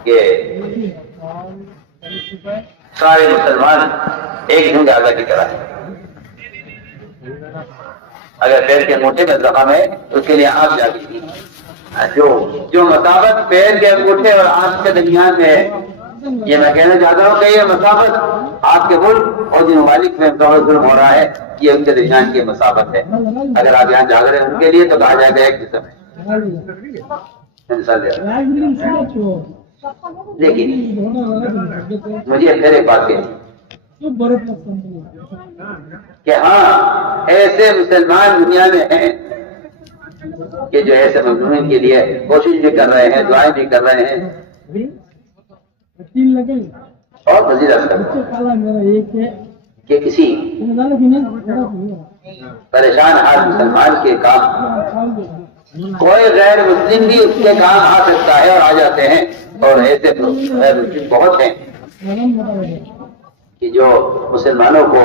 کہ سارے مسلمان ایک دن زیادہ کی طرح ہے. اگر پیر کے انگوٹھے میں زخم ہے تو اس کے لیے آنکھ جاگی تھی. جو مسافت پیر کے انگوٹھے اور آنکھ کے درمیان میں ہے، یہ میں کہنا چاہتا ہوں کہ یہ مسافت آپ کے ملک اور جن ممالک میں ظلم ہو رہا ہے یہ ان کے درمیان کی مسافت ہے. اگر آپ یہاں جاگ رہے ہیں ان کے لیے تو کہا جائے گا ایک قسم ہے. لیکن مجھے پھر ایک بات کہنی کہ ہاں ایسے مسلمان دنیا میں ہیں کہ جو ایسے مظلومین کے لیے کوشش بھی کر رہے ہیں، دعائیں بھی کر رہے ہیں اور مزید کہ کسی پریشان حال مسلمان کے کام کوئی غیر مسلم بھی اس کے کام آ سکتا ہے اور آ جاتے ہیں. اور ایسے غیر مسلم بہت ہیں کہ جو مسلمانوں کو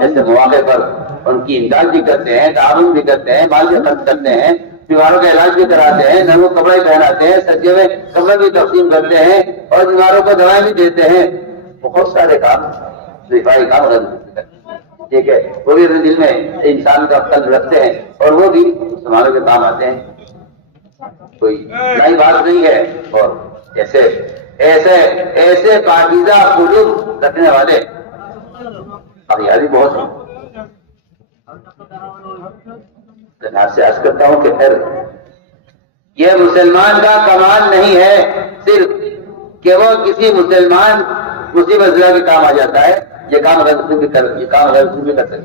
ایسے مواقع پر ان کی امداد بھی کرتے ہیں، تعاون بھی کرتے ہیں، مال بھی خرچ کرتے ہیں، بیماروں کا علاج بھی کراتے ہیں، نئے کپڑے پہناتے ہیں، سجے میں کپڑے بھی تقسیم کرتے ہیں اور بیماروں کو دوائیں بھی دیتے ہیں. بہت سارے کام دفاعی کام کرتے ہیں. ٹھیک ہے، وہ بھی اپنے دل میں انسان کا قلب رکھتے ہیں اور وہ بھی مسلمانوں کے کام آتے ہیں. کوئی نئی بات نہیں ہے. اور ایسے ایسے ایسے پاکیزہ قلوب رکھنے والے ہریالی بہت ہیں. میں آپ سے عرض کرتا ہوں کہ پھر یہ مسلمان کا کمال نہیں ہے صرف کہ وہ کسی مسلمان مصیبت زدہ کے کام آ جاتا ہے. یہ کام غیر مسلم بھی کر سکتے.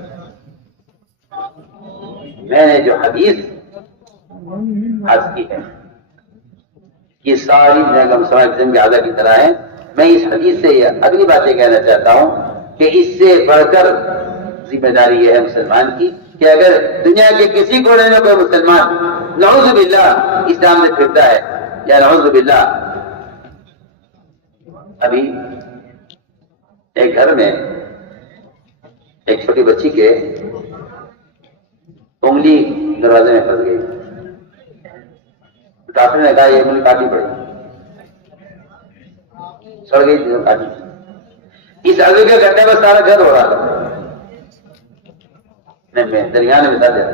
میں نے جو حدیث عرض کی ہے کہ ساری مسلم کے اعلیٰ کی طرح ہے، میں اس حدیث سے یہ اگلی باتیں کہنا چاہتا ہوں کہ اس سے بڑھ کر ذمہ داری یہ ہے مسلمان کی کہ اگر دنیا کے کسی کونے میں کوئی مسلمان نعوذ باللہ اسلام سے پھرتا ہے یا نعوذ باللہ، ابھی ایک گھر میں ایک چھوٹی بچی کے انگلی دروازے میں پھنس گئی، ڈاکٹر نے کہا یہ انگلی کاٹنی پڑے گی، سڑ گئی چیزوں کاٹی، اس عزو کے گھٹنے پر سارا گھر ہو رہا تھا، میں درمیان میں بتا دیا،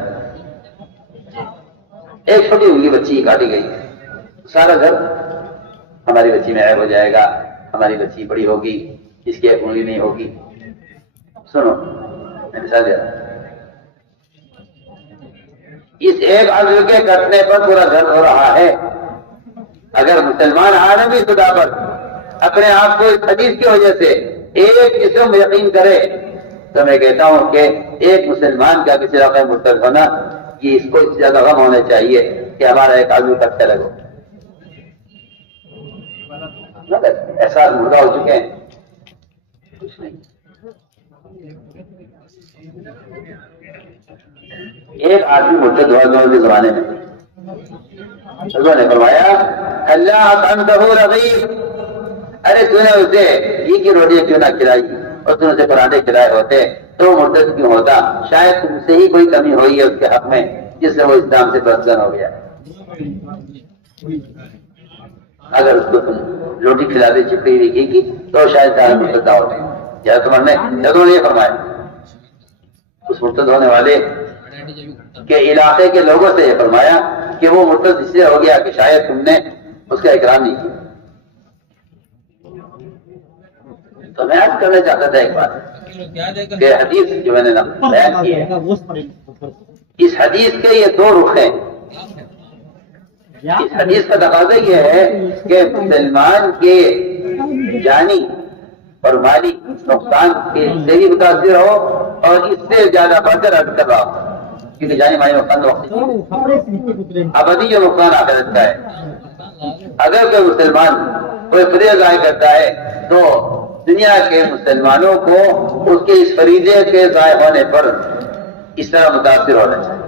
ایک چھوٹی انگلی بچی کاٹی گئی، سارا گھر ہماری بچی میں عیب ہو جائے گا، ہماری بچی بڑی ہوگی، اس کی ایک انگلی نہیں ہوگی۔ سنو میں مثال دے رہا ہوں، اس ایک عضو کے کٹنے پر پورا گھر ہو رہا ہے۔ اگر مسلمان عالمی خدا پر اپنے آپ کو اس حدیث کی وجہ سے ایک قسم یقین کرے تو میں کہتا ہوں کہ ایک مسلمان کا کسی علاقے میں مرتد ہونا یہ اس کو اس سے زیادہ غم ہونا چاہیے کہ ہمارا ایک عضو کٹنے لگو۔ احساس مردہ ہو چکے ہیں، کچھ نہیں۔ ایک آدمی مرتد ہوا دونوں کے زمانے میں، حضور نے فرمایا اللہ اطعمتہ رغیف، ارے تو نے اسے گھی کی روٹی کیوں نہ کھلائی اور تو نے اسے پراٹھے کھلائے ہوتے تو مرتد کیوں ہوتا؟ شاید تم سے ہی کوئی کمی ہوئی ہے اس کے حق میں جس سے وہ اسلام سے برگزن ہو گیا۔ اگر اس کو تم روٹی کھلاتے چپڑی ہوئی گھی کی تو شاید سارا مرتدہ ہوتے، یا تمہارے نے حضور نے یہ فرمایا اس مرتد ہونے والے کہ علاقے کے لوگوں سے یہ فرمایا کہ وہ مرتد اس لیے ہو گیا کہ شاید تم نے اس کا اکرام نہیں کیا۔ تو میں عرض کرنا چاہتا تھا ایک بات کہ حدیث جو میں نے بیان کی ہے، اس حدیث کے یہ دو رخ ہیں۔ اس حدیث کا تقاضا یہ ہے کہ مسلمان کے جانی اور مالی نقصان سے بھی متاثر ہو اور اس سے زیادہ بڑھ کر عرض کر رہا ہوں کیونکہ جانی مالی نقصان تو ابدی جو نقصان آخرت کا ہے۔ اگر کوئی مسلمان کوئی فریضہ ضائع کرتا ہے تو دنیا کے مسلمانوں کو اس کے اس فریضے کے ضائع ہونے پر اس طرح متاثر ہونا چاہیے۔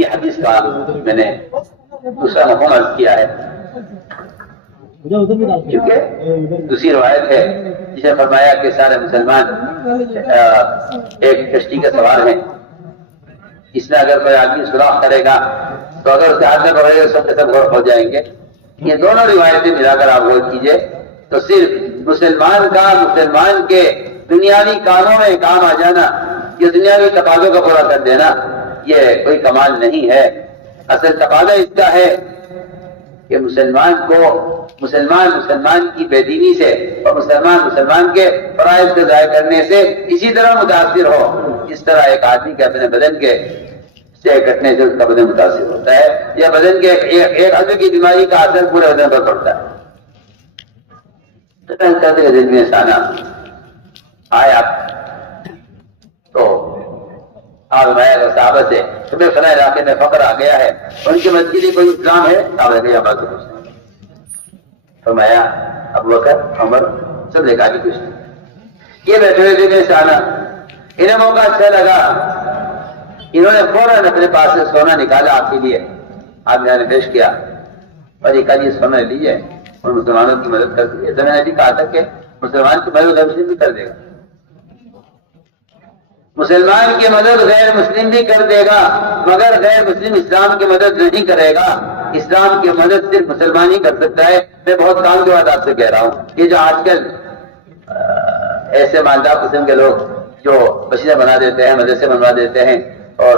یہ حدیث کا میں نے دوسرا مفہوم عرض کیا ہے، کیونکہ دوسری روایت ہے جسے فرمایا کہ سارے مسلمان ایک کشتی کا سوار ہیں، اس میں اگر کوئی آدمی سوراخ کرے گا تو اگر اس کے ہاتھ میں پڑے گا سب کے سب غرق ہو جائیں گے۔ یہ دونوں روایتیں ملا کر آپ غور کیجئے تو صرف مسلمان کا مسلمان کے دنیاوی کاموں میں کام آ جانا، یہ دنیاوی تقاضوں کا پورا کر دینا، یہ کوئی کمال نہیں ہے۔ اصل تقاضا اس کا ہے کہ مسلمان کی بے دینی سے اور مسلمان کے فرائض کو ضائع کرنے سے اسی طرح متاثر ہو اس طرح ایک آدمی کے اپنے بدن کے سے کٹنے سے اس کا بدن متاثر ہوتا ہے، یا بدن کے ایک عضو کی بیماری کا اثر پورے بدن پر پڑتا ہے۔ دل میں سانا آیا تو صحابہ سے تمہیں فلاں علاقے میں فقر آ گیا ہے، ان کی مدد کے لیے کوئی انتظام ہے؟ صحابہ نے کہا فرمایا ابوبکر عمر سب نے کہا کہ کچھ نہیں۔ یہ بیٹھے ہوئے دل میں سانا، انہیں موقع اچھا لگا، انہوں نے فوراً اپنے پاس سے سونا نکالا آپ کے لیے، آپ نے پیش کیا اور یہ کہا یہ سونا لیجیے اور مسلمانوں کی مدد کر دیجیے۔ میں نے بھی کہا تھا کہ مسلمان کی مدد غیر مسلم بھی کر دے گا، مسلمان کی مدد غیر مسلم بھی کر دے گا، مگر غیر مسلم اسلام کی مدد نہیں کرے گا۔ اسلام کی مدد صرف مسلمان ہی کر سکتا ہے۔ میں بہت کام کے بعد آپ سے کہہ رہا ہوں، یہ جو آج کل ایسے مالدار قسم کے لوگ جو بشیریں بنا دیتے ہیں، مدرسے بنوا دیتے ہیں اور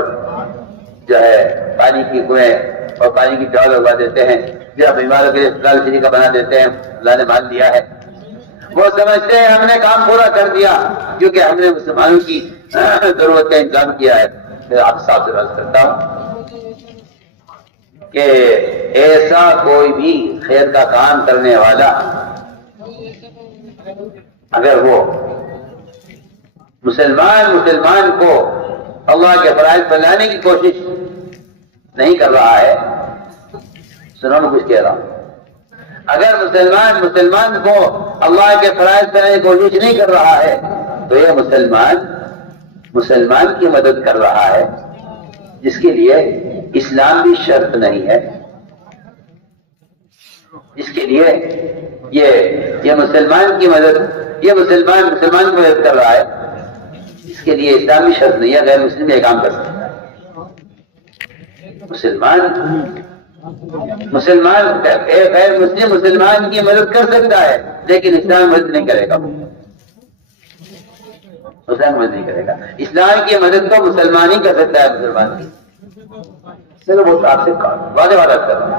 جو ہے پانی کی کنویں اور پانی کی ٹاول لگوا دیتے ہیں، یا بیماروں کے لیے اسپتال فری کا بنا دیتے ہیں، اللہ نے مال دیا ہے، وہ سمجھتے ہیں ہم نے کام پورا کر دیا کیونکہ ہم نے مسلمانوں کی ضرورت کا انتظام کیا ہے۔ میں آپ صاحب سے عرض کرتا ہوں کہ ایسا کوئی بھی خیر کا کام کرنے والا اگر وہ مسلمان کو اللہ کے فرائض پر لانے کی کوشش نہیں کر رہا ہے، سنو میں کچھ کہہ رہا ہوں، اگر مسلمان کو اللہ کے فرائض پر لانے کی کوشش نہیں کر رہا ہے تو یہ مسلمان مسلمان کی مدد کر رہا ہے جس کے لیے اسلام بھی شرط نہیں ہے، اس کے لیے یہ مسلمان کی مدد، یہ مسلمان کی مدد کر رہا ہے، اس کے لیے اسلام بھی شرط نہیں ہے، غیر مسلم یہ کام کر سکتا ہے۔ غیر مسلم مسلمان کی مدد کر سکتا ہے لیکن اسلام مدد نہیں کرے گا، اسلام کی مدد تو مسلمان ہی کر سکتا ہے، مسلمان کی۔ چلو وہ آپ سے واضح بات کر رہا ہوں،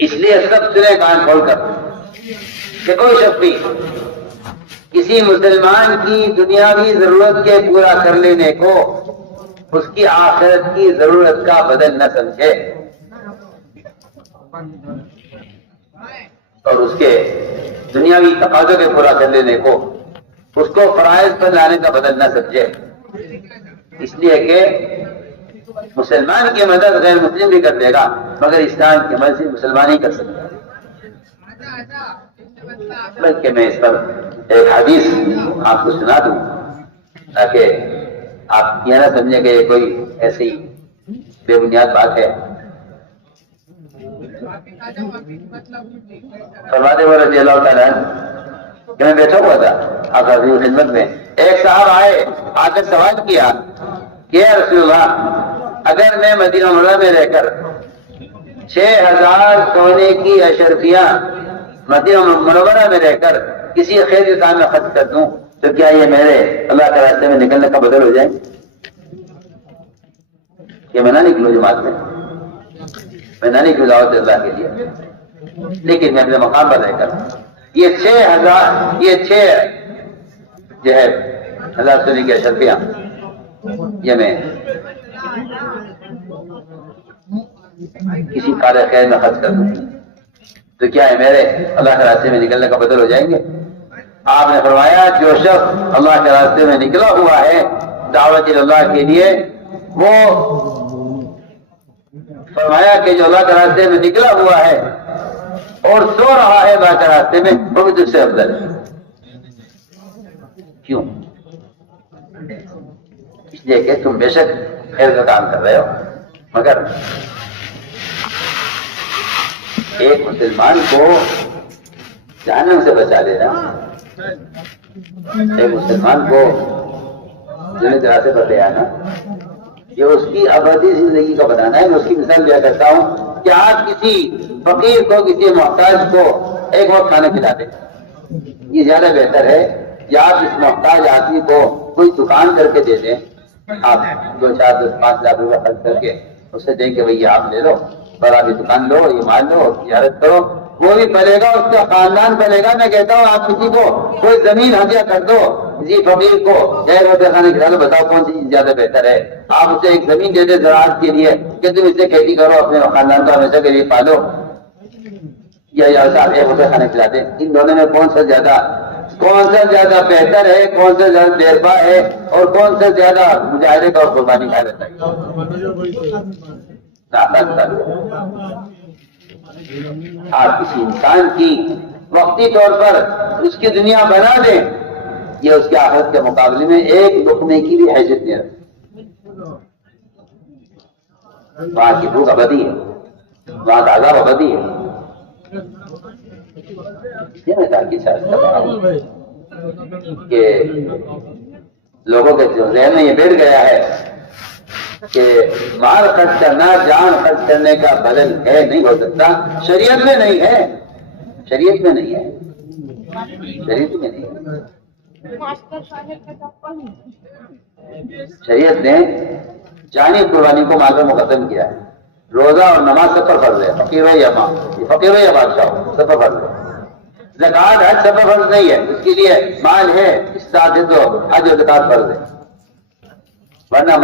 اس لیے سب سنے کان کھول کر کہ کوئی شخص بھی کسی مسلمان کی دنیاوی ضرورت کے پورا کر لینے کو اس کی آخرت کی ضرورت کا بدل نہ سمجھے اور اس کے دنیاوی تقاضوں کے پورا کر لینے کو اس کو فرائض پر لانے کا بدل نہ سمجھے، اس لیے کہ مسلمان کی مدد غیر مسلم بھی کر دے گا مگر اسلام کی مدد سے مسلمان ہی کر سکتا ہے۔ بلکہ میں اس پر ایک حدیث آپ کو سنا دوں تاکہ آپ یہ نہ سمجھیں کہ یہ کوئی ایسی بے بنیاد بات ہے۔ فرماتے ہوئے رضی اللہ تعالیٰ کہ میں بیٹھا ہوا تھا آپ کی خدمت میں، ایک صاحب آئے، آ کر سوال کیا کہ یا رسول اللہ، اگر میں مدینہ منورہ میں رہ کر 6000 سونے کی اشرفیاں مدینہ منورہ میں رہ کر کسی خیر کے کام میں خرچ کر دوں تو کیا یہ میرے اللہ کے راستے میں نکلنے کا بدل ہو جائے؟ کہ میں نہ نکلوں جماعت میں نہ نکلوں دعوت اللہ کے لیے، لیکن میں اپنے مقام پر رہ کر یہ 6000 یہ 6 جو ہے 1000 سونے کی اشرفیاں یہ میں کسی کار خیر میں خرچ کر دوں تو کیا ہے میرے اللہ کے راستے میں نکلنے کا بدل ہو جائیں گے؟ آپ نے فرمایا جو شخص اللہ کے راستے میں نکلا ہوا ہے دعوت اللہ کے لیے، وہ فرمایا کہ جو اللہ کے راستے میں نکلا ہوا ہے اور سو رہا ہے اللہ کے راستے میں وہ بھی تجھ سے افضل ہے۔ کیوں؟ اس لیے کہ تم بے شک خیر کا کام کر رہے ہو مگر ایک مسلمان کو جہنم سے بچا دینا، ایک مسلمان کو جنت راستے پر لے آنا، یہ اس کی ابدی زندگی کا بتانا ہے۔ میں اس کی مثال دیا کرتا ہوں کہ آپ کسی فقیر کو، کسی محتاج کو ایک وقت کھانا کھلا دیں، یہ زیادہ بہتر ہے یا آپ اس محتاج آدمی کو کوئی دکان کر کے دے دیں، آپ 2 4 10 5 لاکھ روپے خرچ کر کے اسے دیں کہ بھائی آپ لے لو اور آپ یہ دکان لو، یہ مال لو، تجارت کرو، وہ بھی پلے گا، اس کا خاندان پلے گا۔ میں کہتا ہوں آپ کسی کو کوئی زمین ہدیہ کر دو، جی فقیر کو 1 روپے کھانے کھلا دو، بتاؤ کون سی چیز زیادہ بہتر ہے؟ آپ اسے ایک زمین دے دیں زراعت کے لیے کہ تم اس سے کھیتی کرو، اپنے خاندان کو ہمیشہ کے لیے پالو، یا صاحب 1 روپے کھانے کھلا دیں۔ ان دونوں میں کون سا زیادہ بہتر ہے، کون سا زیادہ دیرپا ہے اور کون سا زیادہ مجاہدے کا اور قربانی کا رہتا ہے؟ آپ کسی انسان کی وقتی طور پر اس کی دنیا بنا دیں، یہ اس کے آخرت کے مقابلے میں ایک لقمے کی بھی حیثیت نہیں رکھتی۔ وہاں کی بھوک ابدی ہے، وہاں کا عذاب ابدی ہے۔ یہ مثال کی شاید کر رہا ہوں کہ لوگوں کے ذہن میں یہ بیٹھ گیا ہے کہ مال خرچ کرنا جان خرچ کرنے کا بدل ہے، نہیں ہو سکتا، شریعت میں نہیں ہے، شریعت میں نہیں ہے، شریعت میں نہیں ہے۔ شریعت نے جانی قربانی کو مال میں مقدم کیا ہے۔ روزہ اور نماز سب پر فرض ہے، فقیر ہو یا ماں، فقیر ہو یا بادشاہ ہو، سب پر فرض ہے۔ زکات حج سب پر فرض نہیں ہے، اس کے لیے مال ہے، اس ساتھ تو حج اور زکات فرض ہے، ورنہ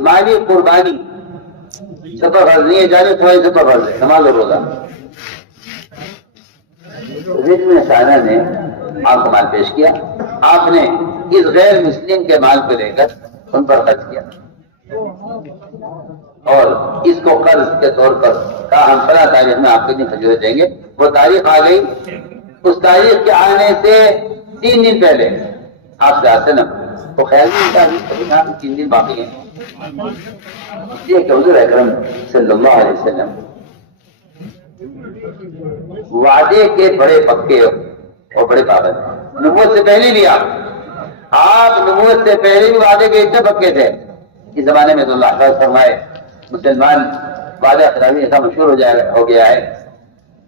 مالی قربانی سب پر فرض نہیں ہے، جانی قربانی سب پر فرض ہے، نماز اور روزہ۔ رضوان سالہ نے آپ کو مال پیش کیا، آپ نے اس غیر مسلم کے مال کو لے کر ان پر خرچ کیا اور اس کو قرض کے طور پر کہا ہم فلاں تاریخ میں آپ کو اتنی کھجوریں دیں گے۔ وہ تاریخ آ گئی، اس تاریخ کے آنے سے 3 دن پہلے آپ سے نہ تو خیال نہیں 3 دن باقی ہیں، اس لیے کہ حضور اکرم صلی اللہ علیہ وسلم وعدے کے بڑے پکے اور بڑے پابند، نبوت سے پہلے بھی آپ نبوت سے پہلے بھی وعدے کے اتنے پکے تھے۔ اس زمانے میں تو اللہ تعالیٰ فرمائے مسلمان وعدہ خلافی ایسا مشہور ہو گیا ہے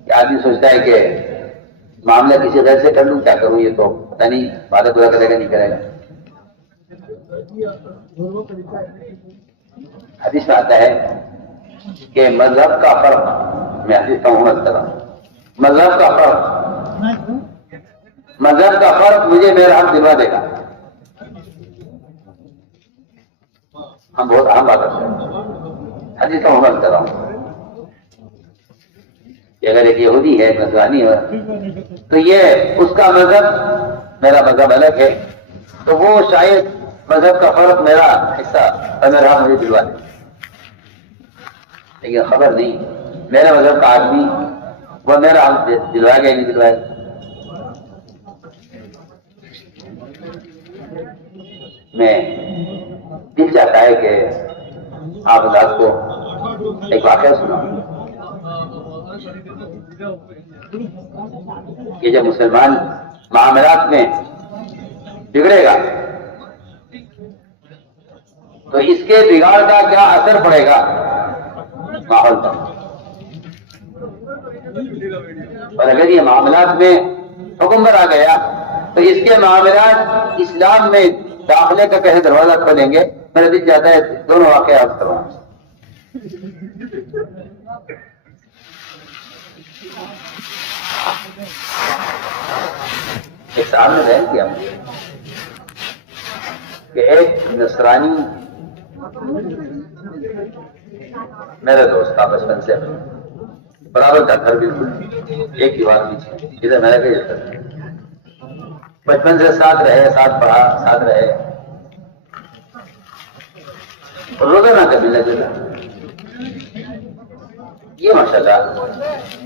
کہ آدمی سوچتا ہے کہ معاملہ کسی غیر سے کر لوں، کیا کروں، یہ تو پتہ نہیں وعدہ پورا کرے گا نہیں کرے گا۔ حدیث میں آتا ہے کہ مذہب کا فرق، میں حدیث کا عمر کرا، مذہب کا فرق مجھے میرا حق دلوا دے گا۔ ہم بہت اہم بات کرتے ہیں، حدیث کا عمر کر رہا ہوں کہ اگر ایک یہودی ہے، نصرانی ہے، تو یہ اس کا مذہب میرا مذہب الگ ہے، تو وہ شاید مذہب کا فرق میرا حصہ اور میرا حق مجھے دلوا دے، لیکن خبر نہیں میرا مذہب کا آدمی وہ میرا حق دلوائے گا یا نہیں دلوائے گا۔ میں دل چاہتا ہے کہ آپ حضرات کو ایک واقعہ سنا کہ جب مسلمان معاملات میں بگڑے گا تو اس کے بگاڑ کا کیا اثر پڑے گا ماحول پر، اور اگر یہ معاملات میں حکمران آ گیا تو اس کے معاملات اسلام میں داخلے کا کیسے دروازہ کھولیں گے۔ میرا دل چاہتا ہے دونوں واقعات کرواؤں۔ ایک صاحب نے بیان کیا کہ ایک نصرانی میرا دوست تھا، بچپن سے برابر کا گھر بالکل ایک ہی بات پیچھے، ادھر میرا کہ بچپن سے ساتھ رہے، ساتھ پڑھا، ساتھ رہے، روزہ نہ کبھی لگے گا۔ یہ ماشاءاللہ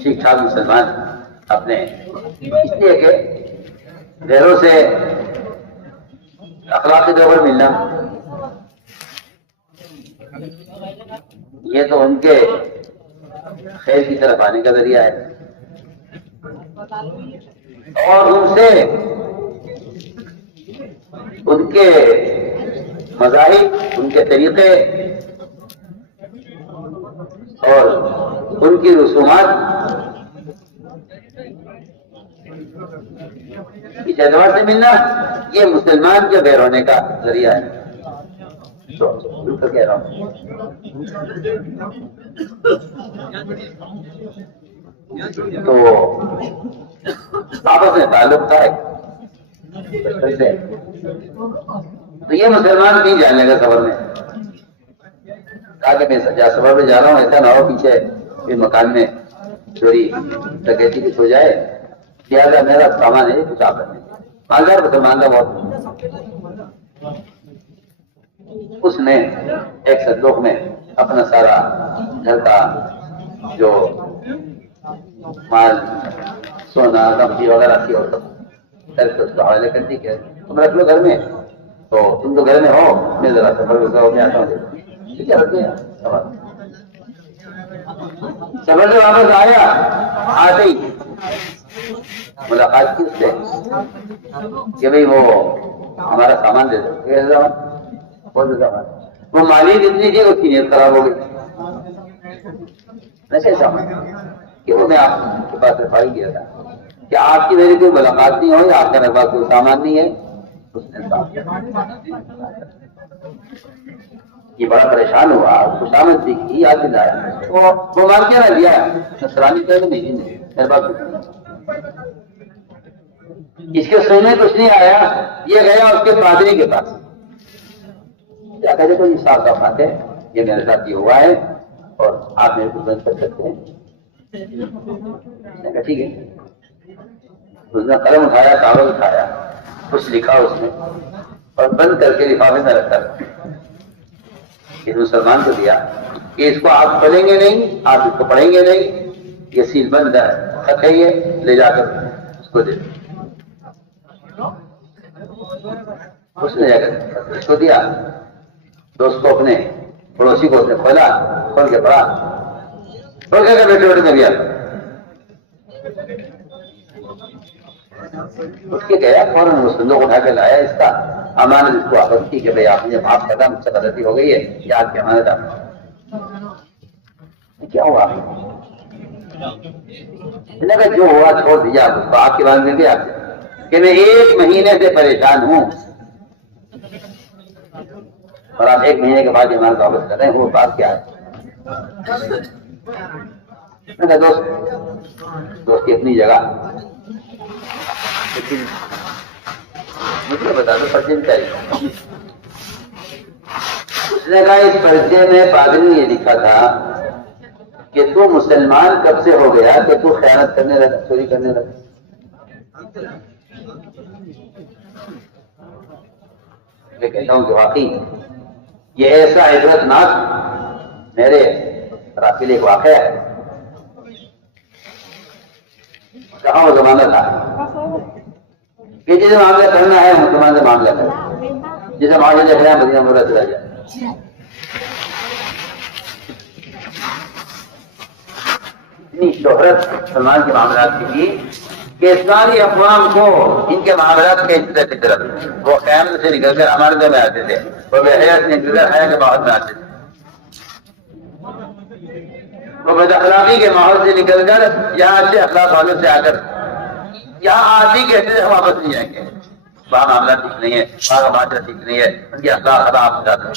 ٹھیک ٹھاک مسلمان اپنے، اس لیے کہ غیروں سے اخلاقی طور پر ملنا یہ تو ان کے خیر کی طرف آنے کا ذریعہ ہے، اور ان سے ان کے مذاہب، ان کے طریقے اور ان کی رسومات اس اعتبار سے ملنا یہ مسلمان کے بیر ہونے کا ذریعہ ہے۔ تو کہہ رہا ہوں تو آپس میں تعلق تھا بچپن سے، تو یہ مسلمان نہیں جانے کا سفر میں کہا کہ میں سجا سفر میں جا رہا ہوں، ایسا نہ ہو پیچھے بھی مکان میں چوری ڈکیتی کچھ ہو جائے، لہٰذا میرا سامان ہے کچھ آپ رکھیں۔ مالدار مسلمان کا بہت، اس نے ایک صندوق میں اپنا سارا گھر کا جو مال، سونا، نقدی وغیرہ تھی اور سب کر کے اس کو حوالے کر دی کہ تم رکھ لو گھر میں، تو تم تو گھر میں ہو، میں ذرا سفر میں آتا ہوں۔ ٹھیک ہے، رکھ دیا سفر سے واپس آیا، آتے ہی ملاقات کی اس سے کہ بھئی وہ ہمارا سامان دے دو، وہ مالیت اتنی تھی اس کی نیت خراب ہو گئی۔ ایسے سامان کہ وہ میں آپ کے پاس رفائی کیا تھا کہ آپ کی میری کوئی ملاقات نہیں ہو، آپ کا میرے پاس کوئی سامان نہیں ہے۔ اس نے یہ بڑا پریشان ہوا، خوشامد دیکھی، یاد دلایا، وہ مان کے نہ دیا، نصرانی کہتے نہیں میرے پاس اس کے سننے کچھ نہیں آیا، یہ گیا اس کے پادری کے پاس، کیا کہتے کوئی صاف صاف بات ہے، یہ میرے ساتھ یہ ہوا ہے اور آپ میرے کو بند کر سکتے ہیں۔ ٹھیک ہے، اس نے قلم اٹھایا، کاغذ اٹھایا، کچھ لکھا اس نے اور بند کر کے لفافے میں رکھا، اس مسلمان کو دیا کہ اس کو آپ پڑھیں گے نہیں، آپ اس کو پڑھیں گے نہیں، یہ سیل بند خط ہے، یہ لے جا کر اس کو دے۔ اس نے جا کر اس کو دیا، دوست کو اپنے پڑوسی کو اس نے کھولا، کھول کے پڑھا، کھول کے بیٹھے بیٹھے میں گیا اس کے گیا فوراً وہ صندوق اٹھا کے لایا، اس کا امانت اس کو واپس کی کہ بھائی آپ نے معاف کرنا، مجھ سے غلطی ہو گئی ہے، یہ آپ کی امانت آپ کیا ہوا؟ جو ہوا چھوڑ دیا اس کو، آپ کی بات میں کیا کہ میں 1 مہینے سے پریشان ہوں اور آپ 1 مہینے کے بعد امانت واپس کر رہے ہیں، وہ بات کیا ہے؟ دوست کی اپنی جگہ، لیکن مجھے بتا دو پرچے میں چاہیے. اس نے کہا اس پرچے میں پادری نے یہ لکھا تھا کہ تو مسلمان کب سے ہو گیا کہ تو خیانت کرنے لگا، چوری کرنے لگا. میں کہتا ہوں کہ واقعی یہ ایسا عبرت ناک میرے رافل ایک واقعہ ہے. کہاں وہ زمانہ تھا کہ جسے معاملہ کرنا ہے مسلمان سے معاملہ کرنا، جسے معاملہ دیکھنا ہے مدینہ منورہ چلا جائے. اتنی شہرت مسلمان کے معاملات کی تھی کہ ساری اقوام کو ان کے معاملات کے فطرت وہ خیانت سے نکل کر ہمارے میں آتے تھے، وہ بے حیات سے نکل کر حیا کے ماحول میں آتے تھے، وہ بد اخلاقی کے ماحول سے نکل کر یہاں سے اخلاق والوں سے آ کر یہاں آج ہی کہتے ہیں ہم واپس نہیں جائیں گے، وہاں معاملہ ٹھیک نہیں ہے، وہاں کا معاشرہ ٹھیک نہیں ہے، ان کی اخلاق خراب ہو جاتا ہے.